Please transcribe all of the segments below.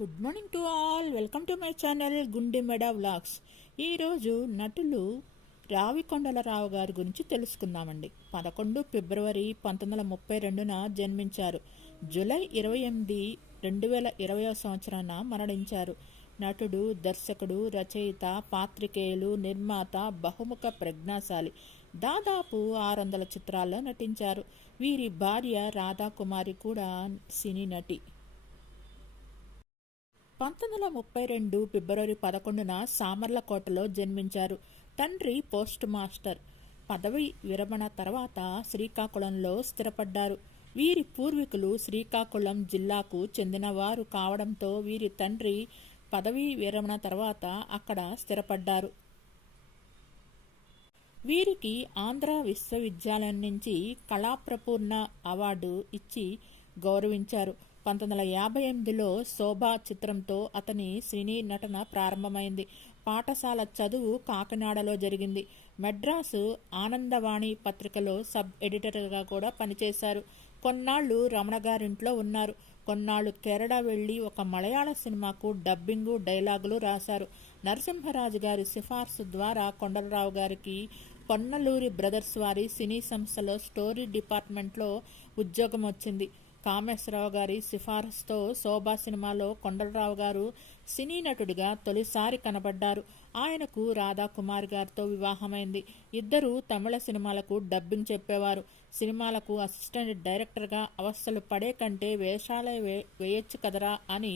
Good morning to all. Welcome to my channel Gundemeda vlogs. ఈరోజు నటులు రావికొండలరావు గారి గురించి తెలుసుకుందామండి. 11 ఫిబ్రవరి 1932న జన్మించారు. జూలై 28, 2020 సంవత్సరాన మరణించారు. నటుడు, దర్శకుడు, రచయిత, పాత్రికేయులు, నిర్మాత, బహుముఖ ప్రజ్ఞాశాలి. దాదాపు 600 చిత్రాల్లో నటించారు. వీరి భార్య రాధాకుమారి కూడా సినీ నటి. 1932 ఫిబ్రవరి 11న సామర్లకోటలో జన్మించారు. తండ్రి పోస్ట్ మాస్టర్. పదవి విరమణ తర్వాత శ్రీకాకుళంలో స్థిరపడ్డారు. వీరి పూర్వీకులు శ్రీకాకుళం జిల్లాకు చెందినవారు కావడంతో వీరి తండ్రి పదవీ విరమణ తర్వాత అక్కడ స్థిరపడ్డారు. వీరికి ఆంధ్ర విశ్వవిద్యాలయం నుంచి కళాప్రపూర్ణ అవార్డు ఇచ్చి గౌరవించారు. 1958లో శోభా చిత్రంతో అతని సినీ నటన ప్రారంభమైంది. పాఠశాల చదువు కాకినాడలో జరిగింది. మెడ్రాసు ఆనందవాణి పత్రికలో సబ్ ఎడిటర్గా కూడా పనిచేశారు. కొన్నాళ్లు రమణ గారింట్లో ఉన్నారు. కొన్నాళ్లు కేరళ వెళ్లి ఒక మలయాళ సినిమాకు డబ్బింగు, డైలాగులు రాశారు. నరసింహరాజు గారి సిఫార్సు ద్వారా కొండలరావు గారికి పొన్నలూరి బ్రదర్స్ వారి సినీ సంస్థలో స్టోరీ డిపార్ట్మెంట్లో ఉద్యోగం వచ్చింది. కామేశ్వరరావు గారి సిఫారసుతో శోభా సినిమాలో కొండలరావు గారు సినీ నటుడిగా తొలిసారి కనబడ్డారు. ఆయనకు రాధాకుమారి గారితో వివాహమైంది. ఇద్దరు తమిళ సినిమాలకు డబ్బింగ్ చెప్పేవారు. సినిమాలకు అసిస్టెంట్ డైరెక్టర్గా అవస్థలు పడే కంటే వేషాలే వేయొచ్చు కదరా అని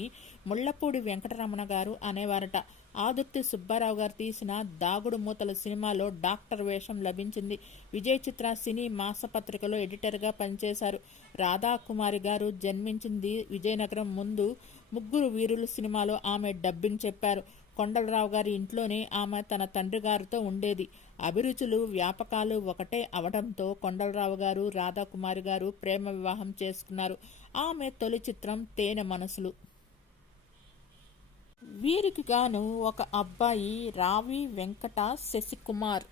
ముళ్లపూడి వెంకటరమణ గారు అనేవారట. ఆదుర్తి సుబ్బారావు గారు తీసిన దాగుడు మూతల సినిమాలో డాక్టర్ వేషం లభించింది. విజయ్ చిత్ర సినీ మాసపత్రికలో ఎడిటర్గా పనిచేశారు. రాధాకుమారి గారు జన్మించింది విజయనగరం. ముందు ముగ్గురు వీరులు సినిమాలో ఆమె డబ్బింగ్ చెప్పారు. కొండలరావు గారి ఇంట్లోనే ఆమె తన తండ్రి గారితో ఉండేది. అభిరుచులు, వ్యాపకాలు ఒకటే అవడంతో కొండలరావు గారు, రాధాకుమారి గారు ప్రేమ వివాహం చేసుకున్నారు. ఆమె తొలి చిత్రం తేనె మనసులు. వీరికి గాను ఒక అబ్బాయి రావి వెంకట శశికుమార్.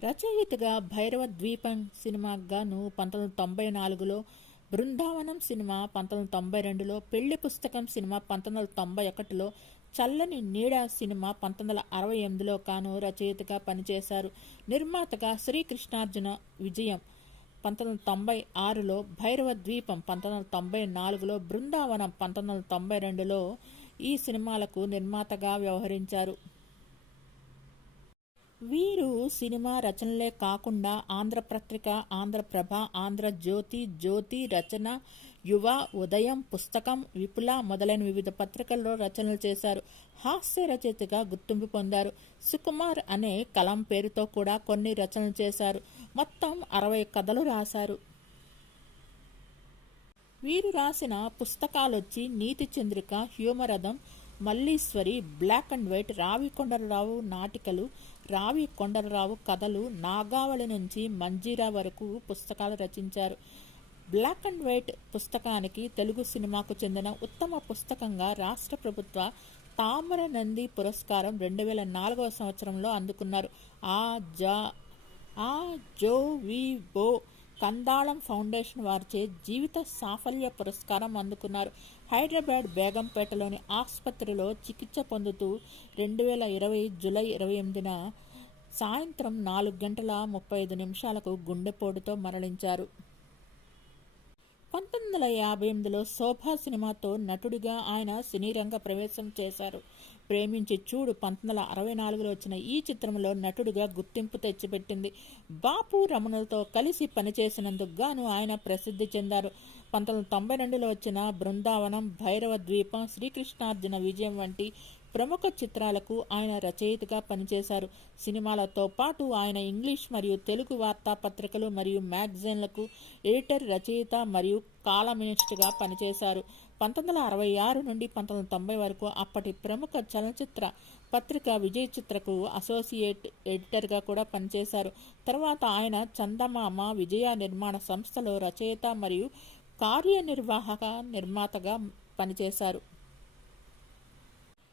రచయితగా భైరవ ద్వీపం సినిమాకు గాను 1994లో, బృందావనం సినిమా 1992లో, పెళ్లి పుస్తకం సినిమా 1991లో, చల్లని నీడ సినిమా 1968లో గాను రచయితగా పనిచేశారు. నిర్మాతగా శ్రీకృష్ణార్జున విజయం 1996లో, భైరవ ద్వీపం 1994లో, బృందావనం 1992లో ఈ సినిమాలకు నిర్మాతగా వ్యవహరించారు. వీరు సినిమా రచనలే కాకుండా ఆంధ్రపత్రిక, ఆంధ్రప్రభ, ఆంధ్రజ్యోతి, జ్యోతి, రచన, యువ, ఉదయం, పుస్తకం, విపుల మొదలైన వివిధ పత్రికల్లో రచనలు చేశారు. హాస్య రచయితగా గుర్తింపు పొందారు. సుకుమార్ అనే కలం పేరుతో కూడా కొన్ని రచనలు చేశారు. మొత్తం 60 కథలు రాశారు. వీరు రాసిన పుస్తకాలొచ్చి నీతి చంద్రిక, హ్యూమరథం, Malleeswari, black and white, Ravi Kondalarao నాటికలు, రావి కొండలరావు కథలు, నాగావళి నుంచి మంజీరా వరకు పుస్తకాలు రచించారు. బ్లాక్ అండ్ వైట్ పుస్తకానికి తెలుగు సినిమాకు చెందిన ఉత్తమ పుస్తకంగా రాష్ట్ర ప్రభుత్వ తామర నంది పురస్కారం 2004 సంవత్సరంలో అందుకున్నారు. జో వి బో కందాళం ఫౌండేషన్ వారిచే జీవిత సాఫల్య పురస్కారం అందుకున్నారు. హైదరాబాద్ బేగంపేటలోని ఆసుపత్రిలో చికిత్స పొందుతూ 2020 జూలై 28న సాయంత్రం 4:35 గుండెపోటుతో మరణించారు. 1958లో శోభా సినిమాతో నటుడిగా ఆయన సినీ రంగ ప్రవేశం చేశారు. ప్రేమించి చూడు 1964లో వచ్చిన ఈ చిత్రంలో నటుడిగా గుర్తింపు తెచ్చిపెట్టింది. బాపు రమణులతో కలిసి పనిచేసినందుకు గాను ఆయన ప్రసిద్ధి చెందారు. 1992లో వచ్చిన బృందావనం, భైరవ ద్వీపం, శ్రీకృష్ణార్జున విజయం వంటి ప్రముఖ చిత్రాలకు ఆయన రచయితగా పనిచేశారు. సినిమాలతో పాటు ఆయన ఇంగ్లీష్ మరియు తెలుగు వార్తాపత్రికలు మరియు మ్యాగజైన్లకు ఎడిటర్, రచయిత మరియు కాలమినిస్ట్గా పనిచేశారు. 1966 నుండి 1990 వరకు అప్పటి ప్రముఖ చలనచిత్ర పత్రిక విజయ్ చిత్రకు అసోసియేట్ ఎడిటర్గా కూడా పనిచేశారు. తర్వాత ఆయన చందమామ విజయ నిర్మాణ సంస్థలో రచయిత మరియు కార్యనిర్వాహక నిర్మాతగా పనిచేశారు.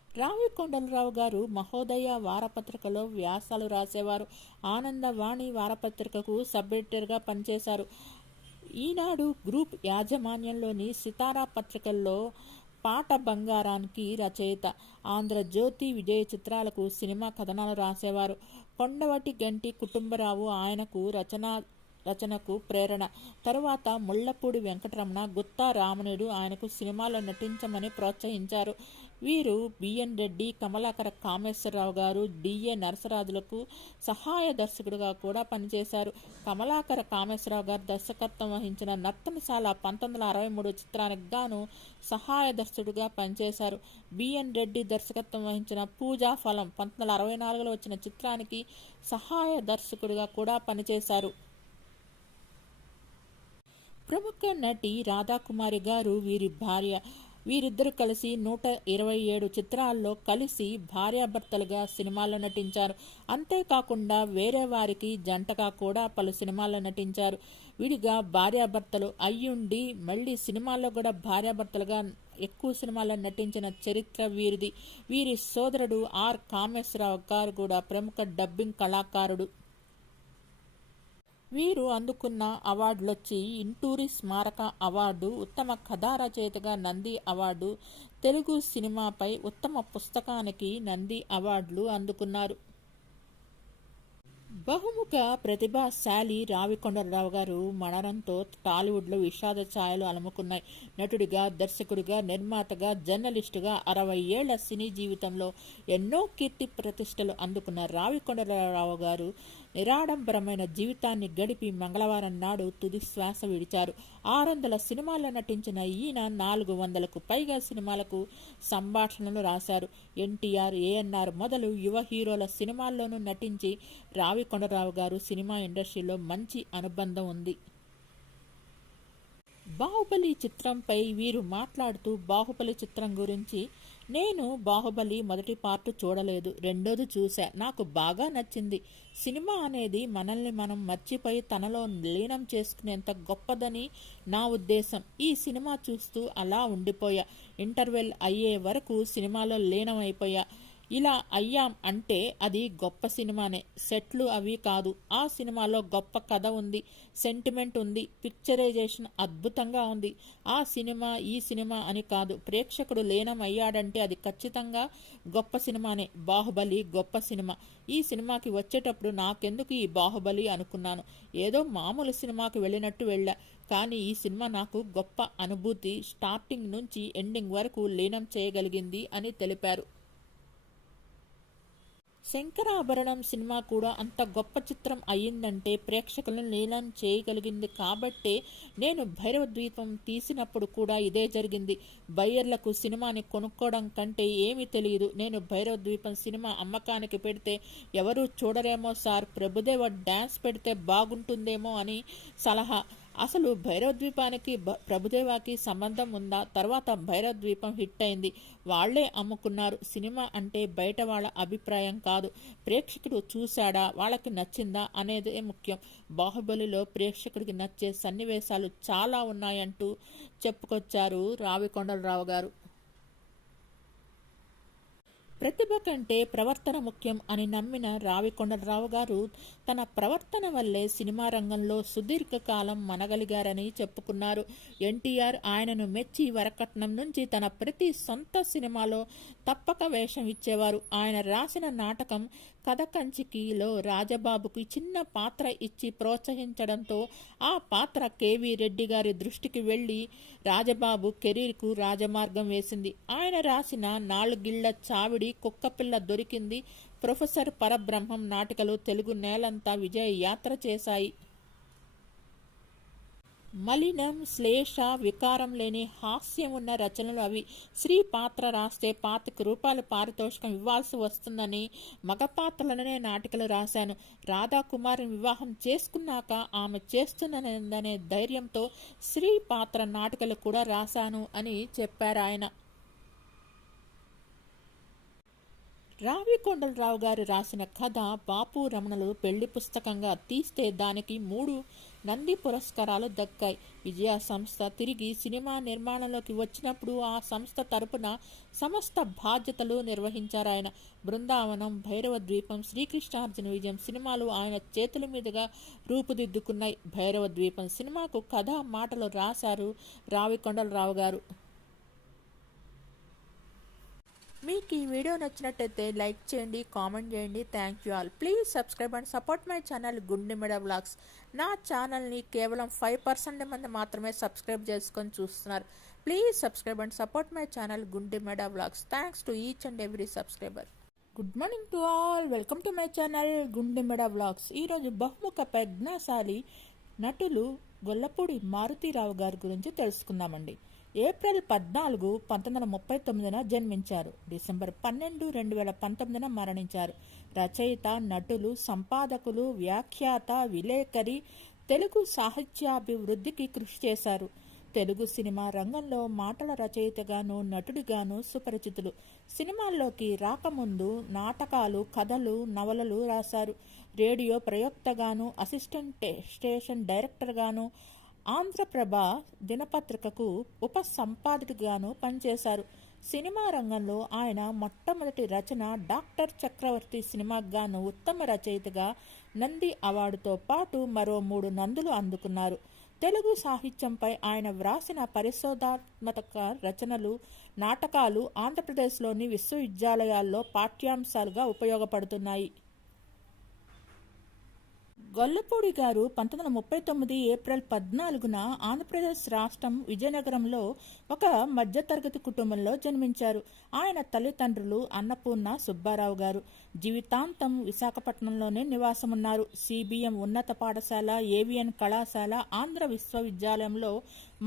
రావి కొండలరావు గారు మహోదయ వారపత్రికలో వ్యాసాలు రాసేవారు. ఆనందవాణి వారపత్రికకు సబ్ ఎడిటర్గా పనిచేశారు. ఈనాడు గ్రూప్ యాజమాన్యంలోని సితారా పత్రికల్లో పాట బంగారానికి రచయిత. ఆంధ్రజ్యోతి, విజయ చిత్రాలకు సినిమా కథనాలు రాసేవారు. కొండవటి గంటి కుటుంబరావు ఆయనకు రచనకు ప్రేరణ. తరువాత ముళ్లపూడి వెంకటరమణ, గుత్తా రామనుడు ఆయనకు సినిమాలో నటించమని ప్రోత్సహించారు. వీరు బిఎన్ రెడ్డి, కమలాకర కామేశ్వరరావు గారు, డిఏ నరసరాజులకు సహాయ దర్శకుడిగా కూడా పనిచేశారు. కమలాకర కామేశ్వరరావు గారు దర్శకత్వం వహించిన నర్తనశాల 1963 చిత్రానికి గాను సహాయ దర్శకుడిగా పనిచేశారు. బిఎన్ రెడ్డి దర్శకత్వం వహించిన పూజా ఫలం 1964లో వచ్చిన చిత్రానికి సహాయ దర్శకుడిగా కూడా పనిచేశారు. ప్రముఖ నటి రాధాకుమారి గారు వీరి భార్య. వీరిద్దరు కలిసి 127 చిత్రాల్లో కలిసి భార్యాభర్తలుగా సినిమాల్లో నటించారు. అంతేకాకుండా వేరే వారికి జంటగా కూడా పలు సినిమాల్లో నటించారు. విడిగా భార్యాభర్తలు అయ్యుండి మళ్ళీ సినిమాల్లో కూడా భార్యాభర్తలుగా ఎక్కువ సినిమాల్లో నటించిన చరిత్ర వీరిది. వీరి సోదరుడు ఆర్ కామేశ్వరరావు గారు కూడా ప్రముఖ డబ్బింగ్ కళాకారుడు. వీరు అందుకున్న అవార్డులొచ్చి ఇంటూరి స్మారక అవార్డు, ఉత్తమ కథా రచయితగా నంది అవార్డు, తెలుగు సినిమాపై ఉత్తమ పుస్తకానికి నంది అవార్డులు అందుకున్నారు. బహుముఖ ప్రతిభాశాలి రావికొండలరావు గారు మరణంతో టాలీవుడ్లో విషాద ఛాయలు అలుముకున్నాయి. నటుడిగా, దర్శకుడిగా, నిర్మాతగా, జర్నలిస్టుగా 60 ఏళ్ల సినీ జీవితంలో ఎన్నో కీర్తి ప్రతిష్టలు అందుకున్న రావికొండలరావు గారు నిరాడంబరమైన జీవితాన్ని గడిపి మంగళవారం నాడు తుది శ్వాస విడిచారు. 600 సినిమాల్లో నటించిన ఈయన 400కు పైగా సినిమాలకు సంభాషణలు రాశారు. ఎన్టీఆర్, ఏఎన్ఆర్ మొదలు యువ హీరోల సినిమాల్లోనూ నటించి రావికొండలరావు గారు సినిమా ఇండస్ట్రీలో మంచి అనుబంధం ఉంది. బాహుబలి చిత్రంపై వీరు మాట్లాడుతూ, బాహుబలి చిత్రం గురించి, నేను బాహుబలి మొదటి పార్ట్ చూడలేదు, రెండోది చూశా. నాకు బాగా నచ్చింది. సినిమా అనేది మనల్ని మనం మర్చిపోయి తనలో లీనం చేసుకునేంత గొప్పదని నా ఉద్దేశం. ఈ సినిమా చూస్తూ అలా ఉండిపోయా. ఇంటర్వెల్ అయ్యే వరకు సినిమాలో లీనమైపోయా. ఇలా అయ్యాం అంటే అది గొప్ప సినిమానే, సెట్లు అవి కాదు. ఆ సినిమాలో గొప్ప కథ ఉంది, సెంటిమెంట్ ఉంది, పిక్చరైజేషన్ అద్భుతంగా ఉంది. ఆ సినిమా ఈ సినిమా అని కాదు, ప్రేక్షకుడు లీనం అయ్యాడంటే అది ఖచ్చితంగా గొప్ప సినిమానే. బాహుబలి గొప్ప సినిమా. ఈ సినిమాకి వచ్చేటప్పుడు నాకెందుకు ఈ బాహుబలి అనుకున్నాను. ఏదో మామూలు సినిమాకి వెళ్ళినట్టు వెళ్ళా. కానీ ఈ సినిమా నాకు గొప్ప అనుభూతి, స్టార్టింగ్ నుంచి ఎండింగ్ వరకు లీనం చేయగలిగింది అని తెలిపారు. శంకరాభరణం సినిమా కూడా అంత గొప్ప చిత్రం అయ్యిందంటే ప్రేక్షకులను లీనం చేయగలిగింది. కాబట్టే నేను భైరవ ద్వీపం తీసినప్పుడు కూడా ఇదే జరిగింది. బయ్యర్లకు సినిమాని కొనుక్కోవడం కంటే ఏమీ తెలియదు. నేను భైరవ ద్వీపం సినిమా అమ్మకానికి పెడితే ఎవరూ చూడరేమో సార్, ప్రభుదేవ డ్యాన్స్ పెడితే బాగుంటుందేమో అని సలహా. అసలు భైరవ ద్వీపానికి ప్రభుదేవాకి సంబంధం ఉందా? తర్వాత భైరవ ద్వీపం హిట్ అయింది, వాళ్లే అమ్ముకున్నారు. సినిమా అంటే బయట వాళ్ళ అభిప్రాయం కాదు, ప్రేక్షకుడు చూశాడా, వాళ్ళకి నచ్చిందా అనేదే ముఖ్యం. బాహుబలిలో ప్రేక్షకుడికి నచ్చే సన్నివేశాలు చాలా ఉన్నాయంటూ చెప్పుకొచ్చారు రావికొండలరావు గారు. ప్రతిభ కంటే ప్రవర్తన ముఖ్యం అని నమ్మిన రావికొండలరావు గారు తన ప్రవర్తన వల్లే సినిమా రంగంలో సుదీర్ఘకాలం మనగలిగారని చెప్పుకున్నారు. ఎన్టీఆర్ ఆయనను మెచ్చి వరకట్నం నుంచి తన ప్రతి సొంత సినిమాలో తప్పక వేషం ఇచ్చేవారు. ఆయన రాసిన నాటకం కథ కంచికిలో రాజబాబుకి చిన్న పాత్ర ఇచ్చి ప్రోత్సహించడంతో ఆ పాత్ర కేవీ రెడ్డి గారి దృష్టికి వెళ్ళి రాజబాబు కెరీర్కు రాజమార్గం వేసింది. ఆయన రాసిన 4 ఇళ్ల చావిడి, కుక్కపిల్ల దొరికింది, ప్రొఫెసర్ పరబ్రహ్మం నాటికలు తెలుగు నేలంతా విజయ యాత్ర చేశాయి. మలినం, శ్లేష, వికారం లేని హాస్యం ఉన్న రచనలు అవి. స్త్రీ పాత్ర రాస్తే 25 రూపాయలు పారితోషికం ఇవ్వాల్సి వస్తుందని మగ పాత్రలనే నాటికలు రాశాను. రాధాకుమారిని వివాహం చేసుకున్నాక ఆమె చేస్తున్నదనే ధైర్యంతో స్త్రీ పాత్ర నాటికలు కూడా రాశాను అని చెప్పారు ఆయన. రావికొండలరావు గారు రాసిన కథ బాపు రమణలు పెళ్లి పుస్తకంగా తీస్తే దానికి 3 నంది పురస్కారాలు దక్కాయి. విజయ సంస్థ తిరిగి సినిమా నిర్మాణంలోకి వచ్చినప్పుడు ఆ సంస్థ తరపున సమస్త బాధ్యతలు నిర్వహించారాయన. బృందావనం, భైరవ ద్వీపం, శ్రీకృష్ణార్జున విజయం సినిమాలు ఆయన చేతుల మీదుగా రూపుదిద్దుకున్నాయి. భైరవ ద్వీపం సినిమాకు కథ, మాటలు రాశారు రావికొండలరావు గారు. మీకు ఈ వీడియో నచ్చినట్టయితే లైక్ చేయండి, కామెంట్ చేయండి. Thank you all. Please subscribe and support my channel Gundemeda vlogs. నా ఛానల్ని కేవలం 5% మంది మాత్రమే సబ్స్క్రైబ్ చేసుకొని చూస్తున్నారు. Please subscribe and support my channel Gundemeda vlogs. Thanks to each and every subscriber. Good morning to all. Welcome to my channel Gundemeda vlogs. ఈరోజు బహుముఖ ప్రజ్ఞాశాలి నటులు గొల్లపూడి మారుతీరావు గారి గురించి తెలుసుకుందామండి. ఏప్రిల్ 14, 1939 జన్మించారు. డిసెంబర్ 12, 2019 మరణించారు. రచయిత, నటులు, సంపాదకులు, వ్యాఖ్యాత, విలేకరి, తెలుగు సాహిత్యాభివృద్ధికి కృషి చేశారు. తెలుగు సినిమా రంగంలో మాటల రచయితగాను, నటుడిగాను సుపరిచితులు. సినిమాల్లోకి రాకముందు నాటకాలు, కథలు, నవలలు రాశారు. రేడియో ప్రయోక్తగాను, అసిస్టెంట్ స్టేషన్ డైరెక్టర్గాను, ఆంధ్రప్రభ దినపత్రికకు ఉప సంపాదకుడిగాను పనిచేశారు. సినిమా రంగంలో ఆయన మొట్టమొదటి రచన డాక్టర్ చక్రవర్తి సినిమాకు గాను ఉత్తమ రచయితగా నంది అవార్డుతో పాటు మరో 3 నందులు అందుకున్నారు. తెలుగు సాహిత్యంపై ఆయన వ్రాసిన పరిశోధాత్మక రచనలు, నాటకాలు ఆంధ్రప్రదేశ్లోని విశ్వవిద్యాలయాల్లో పాఠ్యాంశాలుగా ఉపయోగపడుతున్నాయి. గొల్లపూడి గారు 1939 ఏప్రిల్ 14న ఆంధ్రప్రదేశ్ రాష్ట్రం విజయనగరంలో ఒక మధ్యతరగతి కుటుంబంలో జన్మించారు. ఆయన తల్లిదండ్రులు అన్నపూర్ణ, సుబ్బారావు గారు. జీవితాంతం విశాఖపట్నంలోనే నివాసమున్నారు. సిబిఎం ఉన్నత పాఠశాల, ఏవిఎన్ కళాశాల, ఆంధ్ర విశ్వవిద్యాలయంలో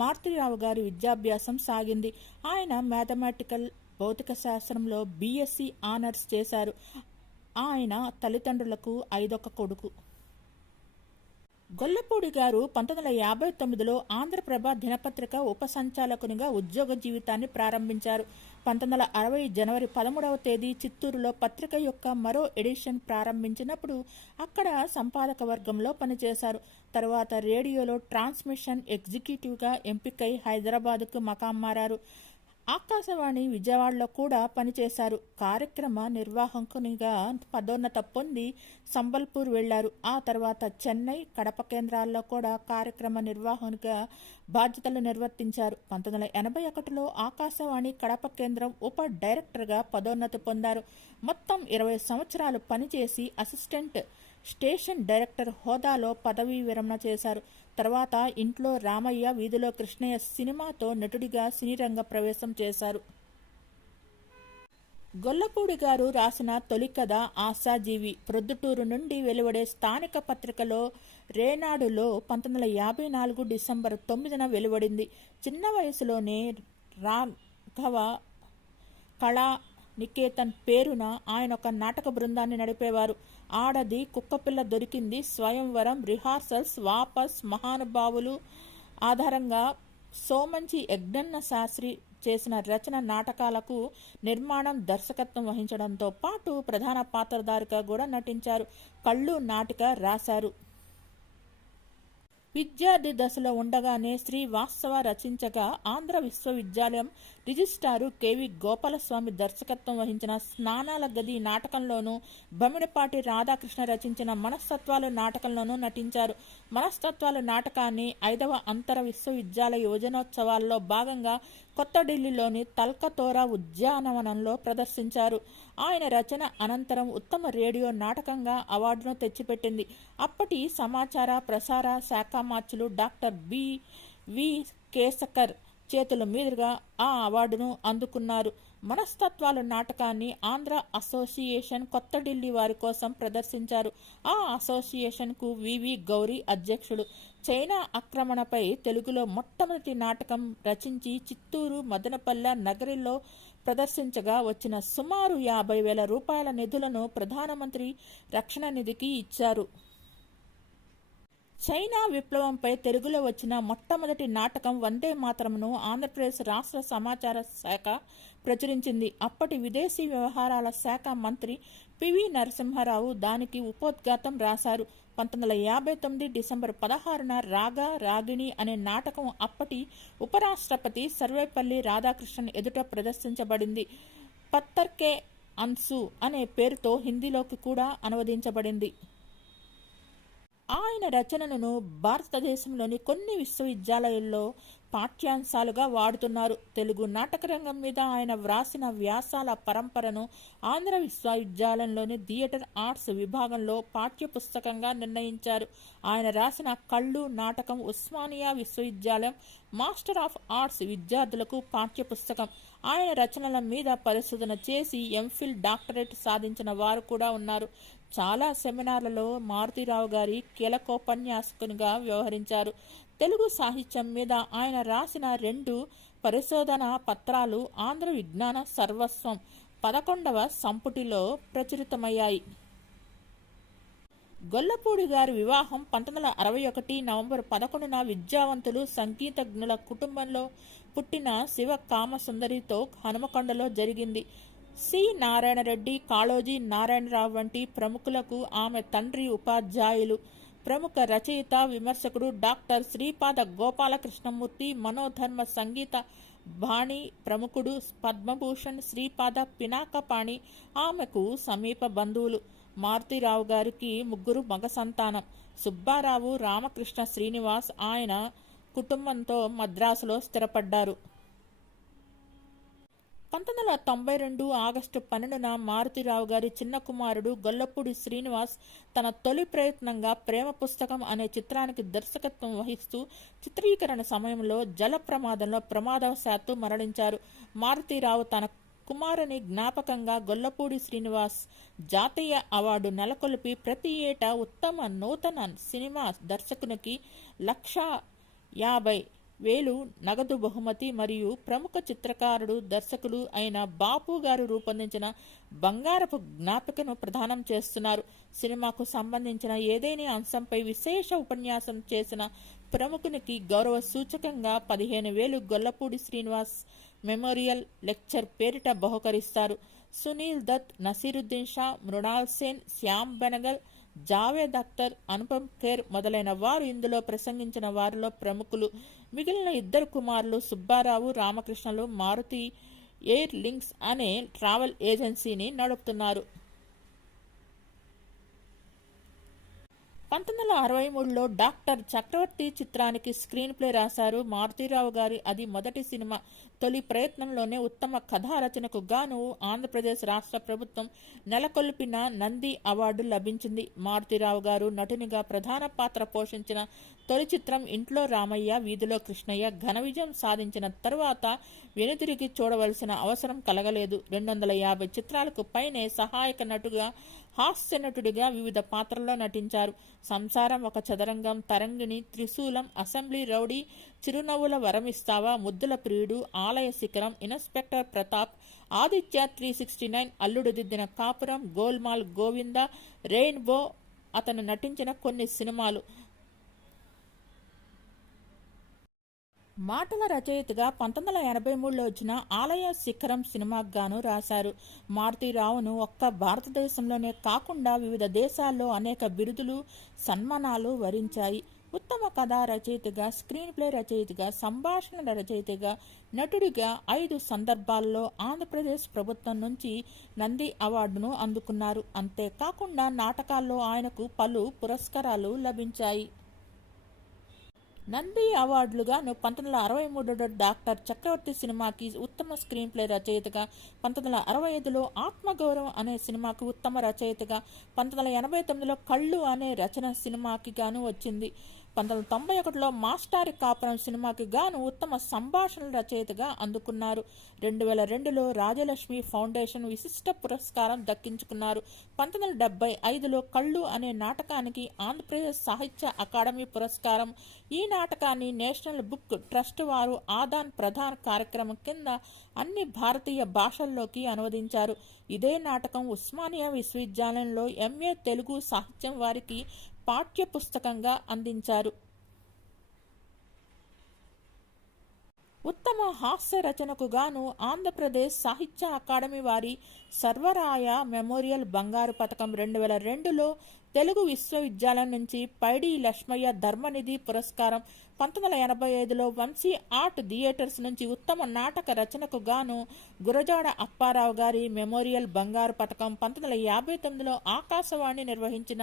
మారుతీరావు గారి విద్యాభ్యాసం సాగింది. ఆయన మ్యాథమెటికల్, భౌతిక శాస్త్రంలో బిఎస్సి ఆనర్స్ చేశారు. ఆయన తల్లిదండ్రులకు 5వ కొడుకు. గొల్లపూడి గారు 1959లో ఆంధ్రప్రభ దినపత్రిక ఉప సంచాలకునిగా ఉద్యోగ జీవితాన్ని ప్రారంభించారు. 1960 జనవరి 13వ తేదీ చిత్తూరులో పత్రిక యొక్క మరో ఎడిషన్ ప్రారంభించినప్పుడు అక్కడ సంపాదక వర్గంలో పనిచేశారు. తర్వాత రేడియోలో ట్రాన్స్మిషన్ ఎగ్జిక్యూటివ్గా ఎంపికై హైదరాబాద్కు మకాం మారారు. ఆకాశవాణి విజయవాడలో కూడా పనిచేశారు. కార్యక్రమ నిర్వాహకునిగా పదోన్నత పొంది సంబల్పూర్ వెళ్లారు. ఆ తర్వాత చెన్నై, కడప కేంద్రాల్లో కూడా కార్యక్రమ నిర్వాహకునిగా బాధ్యతలు నిర్వర్తించారు. 1981లో ఆకాశవాణి కడప కేంద్రం ఉప డైరెక్టర్గా పదోన్నతి పొందారు. మొత్తం 20 సంవత్సరాలు పనిచేసి అసిస్టెంట్ స్టేషన్ డైరెక్టర్ హోదాలో పదవీ విరమణ చేశారు. తర్వాత ఇంట్లో రామయ్య, వీధిలో కృష్ణయ్య సినిమాతో నటుడిగా సినీరంగ ప్రవేశం చేశారు. గొల్లపూడి గారు రాసిన తొలి కథ ఆశాజీవి. ప్రొద్దుటూరు నుండి వెలువడే స్థానిక పత్రికలో రేనాడులో 1954 డిసెంబర్ 9న వెలువడింది. చిన్న వయసులోనే రాఘవ కళా నికేతన్ పేరున ఆయన ఒక నాటక బృందాన్ని నడిపేవారు. ఆడది, కుక్కపిల్ల దొరికింది, స్వయంవరం, రిహార్సల్స్, వాపస్, మహానుభావులు ఆధారంగా సోమంచి యజ్ఞన్న శాస్త్రి చేసిన రచన నాటకాలకు నిర్మాణం, దర్శకత్వం వహించడంతో పాటు ప్రధాన పాత్రధారిగా కూడా నటించారు. కళ్ళు నాటిక రాశారు. విద్యార్థి దశలో ఉండగానే శ్రీ వాస్తవ రచించగా ఆంధ్ర విశ్వవిద్యాలయం రిజిస్ట్రారు కెవి గోపాలస్వామి దర్శకత్వం వహించిన స్నానాల గది నాటకంలోనూ, బమిడిపాటి రాధాకృష్ణ రచించిన మనస్తత్వాలు నాటకంలోనూ నటించారు. మనస్తత్వాలు నాటకాన్ని 5వ అంతర విశ్వవిద్యాలయ యువజనోత్సవాల్లో భాగంగా కొత్త ఢిల్లీలోని తల్కతోరా ఉద్యానవనంలో ప్రదర్శించారు. ఆయన రచన అనంతరం ఉత్తమ రేడియో నాటకంగా అవార్డును తెచ్చిపెట్టింది. అప్పటి సమాచార ప్రసార శాఖ మార్చులు డాక్టర్ వి కేశకర్ చేతుల మీదుగా ఆ అవార్డును అందుకున్నారు. మనస్తత్వాలు నాటకాన్ని ఆంధ్ర అసోసియేషన్ కొత్త ఢిల్లీ వారి కోసం ప్రదర్శించారు. ఆ అసోసియేషన్కు వివి గౌరీ అధ్యక్షుడు. చైనా ఆక్రమణపై తెలుగులో మొట్టమొదటి నాటకం రచించి చిత్తూరు, మదనపల్లె నగరిలో ప్రదర్శించగా వచ్చిన సుమారు 50,000 రూపాయల నిధులను ప్రధానమంత్రి రక్షణ నిధికి ఇచ్చారు. చైనా విప్లవంపై తెలుగులో వచ్చిన మొట్టమొదటి నాటకం వందే మాతరంను ఆంధ్రప్రదేశ్ రాష్ట్ర సమాచార శాఖ ప్రచురించింది. అప్పటి విదేశీ వ్యవహారాల శాఖ మంత్రి పివి నరసింహారావు దానికి ఉపోద్ఘాతం రాశారు. 1959 డిసెంబర్ 16న రాగా రాగిణి అనే నాటకం అప్పటి ఉపరాష్ట్రపతి సర్వేపల్లి రాధాకృష్ణన్ ఎదుట ప్రదర్శించబడింది. పత్తర్కే అన్సు అనే పేరుతో హిందీలోకి కూడా అనువదించబడింది. ఆయన రచనలను భారతదేశంలోని కొన్ని విశ్వవిద్యాలయాల్లో పాఠ్యాంశాలుగా వాడుతున్నారు. తెలుగు నాటక రంగం మీద ఆయన వ్రాసిన వ్యాసాల పరంపరను ఆంధ్ర విశ్వవిద్యాలయంలోని థియేటర్ ఆర్ట్స్ విభాగంలో పాఠ్యపుస్తకంగా నిర్ణయించారు. ఆయన రాసిన కళ్ళు నాటకం ఉస్మానియా విశ్వవిద్యాలయం మాస్టర్ ఆఫ్ ఆర్ట్స్ విద్యార్థులకు పాఠ్యపుస్తకం. ఆయన రచనల మీద పరిశోధన చేసి ఎంఫిల్ డాక్టరేట్ సాధించిన వారు కూడా ఉన్నారు. చాలా సెమినార్లలో మారుతీరావు గారి కీలకోపన్యాసకునిగా వ్యవహరించారు. తెలుగు సాహిత్యం మీద ఆయన రాసిన 2 పరిశోధనా పత్రాలు ఆంధ్ర విజ్ఞాన సర్వస్వం 11వ సంపుటిలో ప్రచురితమయ్యాయి. గొల్లపూడి గారి వివాహం 1961 నవంబర్ 11న విద్యావంతులు సంగీతజ్ఞుల కుటుంబంలో పుట్టిన శివ కామసుందరితో హనుమకొండలో జరిగింది. సి నారాయణరెడ్డి, కాళోజీ నారాయణరావు వంటి ప్రముఖులకు ఆమె తండ్రి ఉపాధ్యాయులు. ప్రముఖ రచయిత, విమర్శకుడు డాక్టర్ శ్రీపాద గోపాలకృష్ణమూర్తి మనోధర్మ సంగీత బాణి ప్రముఖుడు పద్మభూషణ్ శ్రీపాద పినాకపాణి ఆమెకు సమీప బంధువులు. మారుతీరావు గారికి 3 మగ సంతానం. సుబ్బారావు రామకృష్ణ శ్రీనివాస్ ఆయన కుటుంబంతో మద్రాసులో స్థిరపడ్డారు. 1992 ఆగస్టు 12న మారుతీరావు గారి చిన్న కుమారుడు గొల్లపూడి శ్రీనివాస్ తన తొలి ప్రయత్నంగా ప్రేమ పుస్తకం అనే చిత్రానికి దర్శకత్వం వహిస్తూ చిత్రీకరణ సమయంలో జల ప్రమాదంలో ప్రమాదవశాత్తు మరణించారు. మారుతీరావు తన కుమారుని జ్ఞాపకంగా గొల్లపూడి శ్రీనివాస్ జాతీయ అవార్డు నెలకొల్పి ప్రతి ఏటా ఉత్తమ నూతన సినిమా దర్శకునికి 1,50,000 నగదు బహుమతి మరియు ప్రముఖ చిత్రకారుడు దర్శకులు అయిన బాపు గారు రూపొందించిన బంగారపు జ్ఞాపికను ప్రదానం చేస్తున్నారు. సినిమాకు సంబంధించిన ఏదైనా అంశంపై విశేష ఉపన్యాసం చేసిన ప్రముఖునికి గౌరవ సూచకంగా 15,000 గొల్లపూడి శ్రీనివాస్ మెమోరియల్ లెక్చర్ పేరిట బహుకరిస్తారు. సునీల్ దత్, నసీరుద్దీన్ షా, మృణాల్ సేన్, శ్యామ్ బెనగల్, జావేద్ అఖ్తర్, అనుపమ్ ఖేర్ మొదలైన వారు ఇందులో ప్రసంగించిన వారిలో ప్రముఖులు. మిగిలిన 2 కుమారులు సుబ్బారావు రామకృష్ణలు మారుతి ఎయిర్ లింక్స్ అనే ట్రావెల్ ఏజెన్సీని నడుపుతున్నారు. 1963లో డాక్టర్ చక్రవర్తి చిత్రానికి స్క్రీన్ ప్లే రాశారు మారుతీరావు గారి. అది మొదటి సినిమా. తొలి ప్రయత్నంలోనే ఉత్తమ కథా రచనకు గాను ఆంధ్రప్రదేశ్ రాష్ట్ర ప్రభుత్వం నెలకొల్పిన నంది అవార్డు లభించింది. మారుతీరావు గారు నటునిగా ప్రధాన పాత్ర పోషించిన తొలి చిత్రం ఇంట్లో రామయ్య వీధిలో కృష్ణయ్య ఘన విజయం సాధించిన తరువాత వెనుతిరిగి చూడవలసిన అవసరం కలగలేదు. 250 చిత్రాలకు పైనే సహాయక నటుగా, హాస్య నటుడిగా వివిధ పాత్రల్లో నటించారు. సంసారం ఒక చదరంగం, తరంగిణి, త్రిశూలం, అసెంబ్లీ రౌడీ, చిరునవ్వుల వరమిస్తావా, ముద్దుల ప్రియుడు, ఆలయ శిఖరం, ఇన్స్పెక్టర్ ప్రతాప్, ఆదిత్య 369, అల్లుడు దిద్దిన కాపురం, గోల్మాల్ గోవింద, రెయిన్బో అతను నటించిన కొన్ని సినిమాలు. మాటల రచయితగా 1983లో వచ్చిన ఆలయ శిఖరం సినిమాకు గాను రాశారు. మారుతీరావును ఒక్క భారతదేశంలోనే కాకుండా వివిధ దేశాల్లో అనేక బిరుదులు, సన్మానాలు వరించాయి. ఉత్తమ కథా రచయితగా, స్క్రీన్ ప్లే రచయితగా, సంభాషణల రచయితగా, నటుడిగా 5 సందర్భాల్లో ఆంధ్రప్రదేశ్ ప్రభుత్వం నుంచి నంది అవార్డును అందుకున్నారు. అంతేకాకుండా నాటకాల్లో ఆయనకు పలు పురస్కారాలు లభించాయి. నంది అవార్డులుగా 1963లో డాక్టర్ చక్రవర్తి సినిమాకి ఉత్తమ స్క్రీన్ ప్లే రచయితగా, 1965లో ఆత్మగౌరవం అనే సినిమాకి ఉత్తమ రచయితగా, 1989లో కళ్ళు అనే రచన సినిమాకి గాను వచ్చింది. 1991లో మాస్టారి కాపురం సినిమాకి గాను ఉత్తమ సంభాషణ రచయితగా అందుకున్నారు. 2002లో రాజలక్ష్మి ఫౌండేషన్ విశిష్ట పురస్కారం దక్కించుకున్నారు. 1975లో కళ్ళు అనే నాటకానికి ఆంధ్రప్రదేశ్ సాహిత్య అకాడమీ పురస్కారం. ఈ నాటకాన్ని నేషనల్ బుక్ ట్రస్ట్ వారు ఆదాన్ ప్రధాన్ కార్యక్రమం కింద అన్ని భారతీయ భాషల్లోకి అనువదించారు. ఇదే నాటకం ఉస్మానియా విశ్వవిద్యాలయంలో MA తెలుగు సాహిత్యం వారికి పాఠ్య పుస్తకంగా అందించారు. ఉత్తమ హాస్య రచనకు గాను ఆంధ్రప్రదేశ్ సాహిత్య అకాడమీ వారి సర్వరాయ మెమోరియల్ బంగారు పథకం, 2002లో తెలుగు విశ్వవిద్యాలయం నుంచి పైడి లక్ష్మయ్య ధర్మనిధి పురస్కారం, 1985లో వంశీ ఆర్ట్ థియేటర్స్ నుంచి ఉత్తమ నాటక రచనకు గాను గురజాడ అప్పారావు గారి మెమోరియల్ బంగారు పథకం, 1959లో ఆకాశవాణి నిర్వహించిన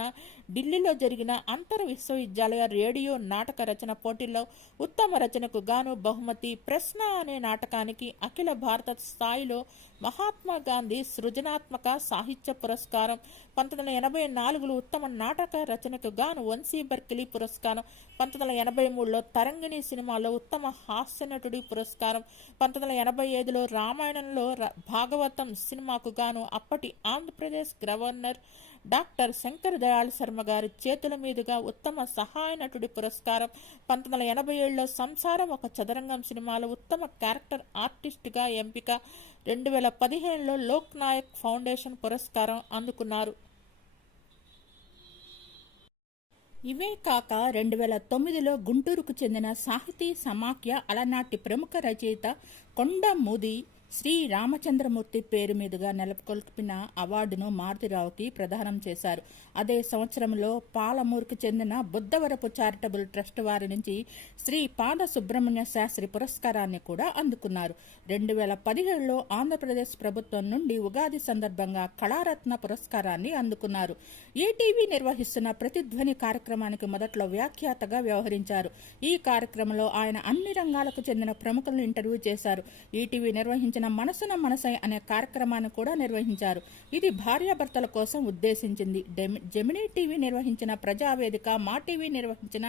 ఢిల్లీలో జరిగిన అంతర్ విశ్వవిద్యాలయ రేడియో నాటక రచన పోటీల్లో ఉత్తమ రచనకు గాను బహుమతి, ప్రశ్న అనే నాటకానికి అఖిల భారత స్థాయిలో మహాత్మా గాంధీ సృజనాత్మక సాహిత్య పురస్కారం, 1984లో ఉత్తమ నాటక రచనకు గాను వంశీ బర్కిలీ పురస్కారం, 1983లో తరంగిణి సినిమాలో ఉత్తమ హాస్య నటుడి పురస్కారం, 1985లో రామాయణంలో భాగవతం సినిమాకు గాను అప్పటి ఆంధ్రప్రదేశ్ గవర్నర్ డాక్టర్ శంకర్ దయాళ్ శర్మ గారి చేతుల మీదుగా ఉత్తమ సహాయ నటుడి పురస్కారం, 1987లో సంసారం ఒక చదరంగం సినిమాలో ఉత్తమ క్యారెక్టర్ ఆర్టిస్ట్గా ఎంపిక, 2015లో లోక్ నాయక్ ఫౌండేషన్ పురస్కారం అందుకున్నారు. ఇవే కాక 2009లో గుంటూరుకు చెందిన సాహితీ సమాఖ్య అలనాటి ప్రముఖ రచయిత కొండమూది శ్రీ రామచంద్రమూర్తి పేరు మీదుగా నెలకొల్పిన అవార్డును మారుతిరావుకి ప్రదానం చేశారు. అదే సంవత్సరంలో పాలమూరుకు చెందిన బుద్ధవరపు చారిటబుల్ ట్రస్ట్ వారి నుంచి శ్రీ పాద సుబ్రహ్మణ్య శాస్త్రి పురస్కారాన్ని కూడా అందుకున్నారు. 2017లో ఆంధ్రప్రదేశ్ ప్రభుత్వం నుండి ఉగాది సందర్భంగా కళారత్న పురస్కారాన్ని అందుకున్నారు. ఈటీవీ నిర్వహిస్తున్న ప్రతిధ్వని కార్యక్రమానికి మొదట్లో వ్యాఖ్యాతగా వ్యవహరించారు. ఈ కార్యక్రమంలో ఆయన అన్ని రంగాలకు చెందిన ప్రముఖులను ఇంటర్వ్యూ చేశారు. ఈటీవీ నిర్వహించిన మనసున మనసై అనే కార్యక్రమాన్ని కూడా నిర్వహించారు. ఇది భార్యాభర్తల కోసం ఉద్దేశించింది. జెమినీ టీవీ నిర్వహించిన ప్రజావేదిక, మా టీవీ నిర్వహించిన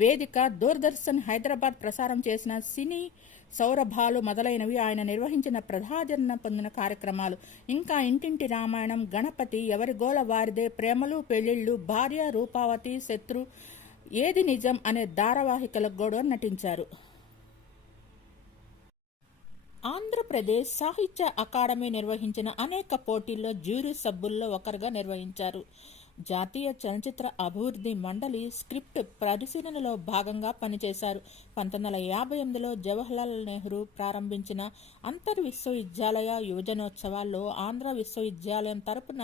వేదిక, దూరదర్శన్ హైదరాబాద్ ప్రసారం చేసిన సినీ సౌరభాలు మొదలైనవి ఆయన నిర్వహించిన ప్రజాదరణ పొందిన కార్యక్రమాలు. ఇంకా ఇంటింటి రామాయణం, గణపతి, ఎవరి గోల వారిదే, ప్రేమలు పెళ్లిళ్లు, భార్య, రూపావతి, శత్రు, ఏది నిజం అనే ధారావాహికలకు కూడా నటించారు. ఆంధ్రప్రదేశ్ సాహిత్య అకాడమీ నిర్వహించిన అనేక పోటీల్లో జ్యూరీ సభ్యుల్లో ఒకరుగా నిర్వహించారు. జాతీయ చలనచిత్ర అభివృద్ధి మండలి స్క్రిప్ట్ పరిశీలనలో భాగంగా పనిచేశారు. 1958లో జవహర్లాల్ నెహ్రూ ప్రారంభించిన అంతర్ విశ్వవిద్యాలయ యువజనోత్సవాల్లో ఆంధ్ర విశ్వవిద్యాలయం తరపున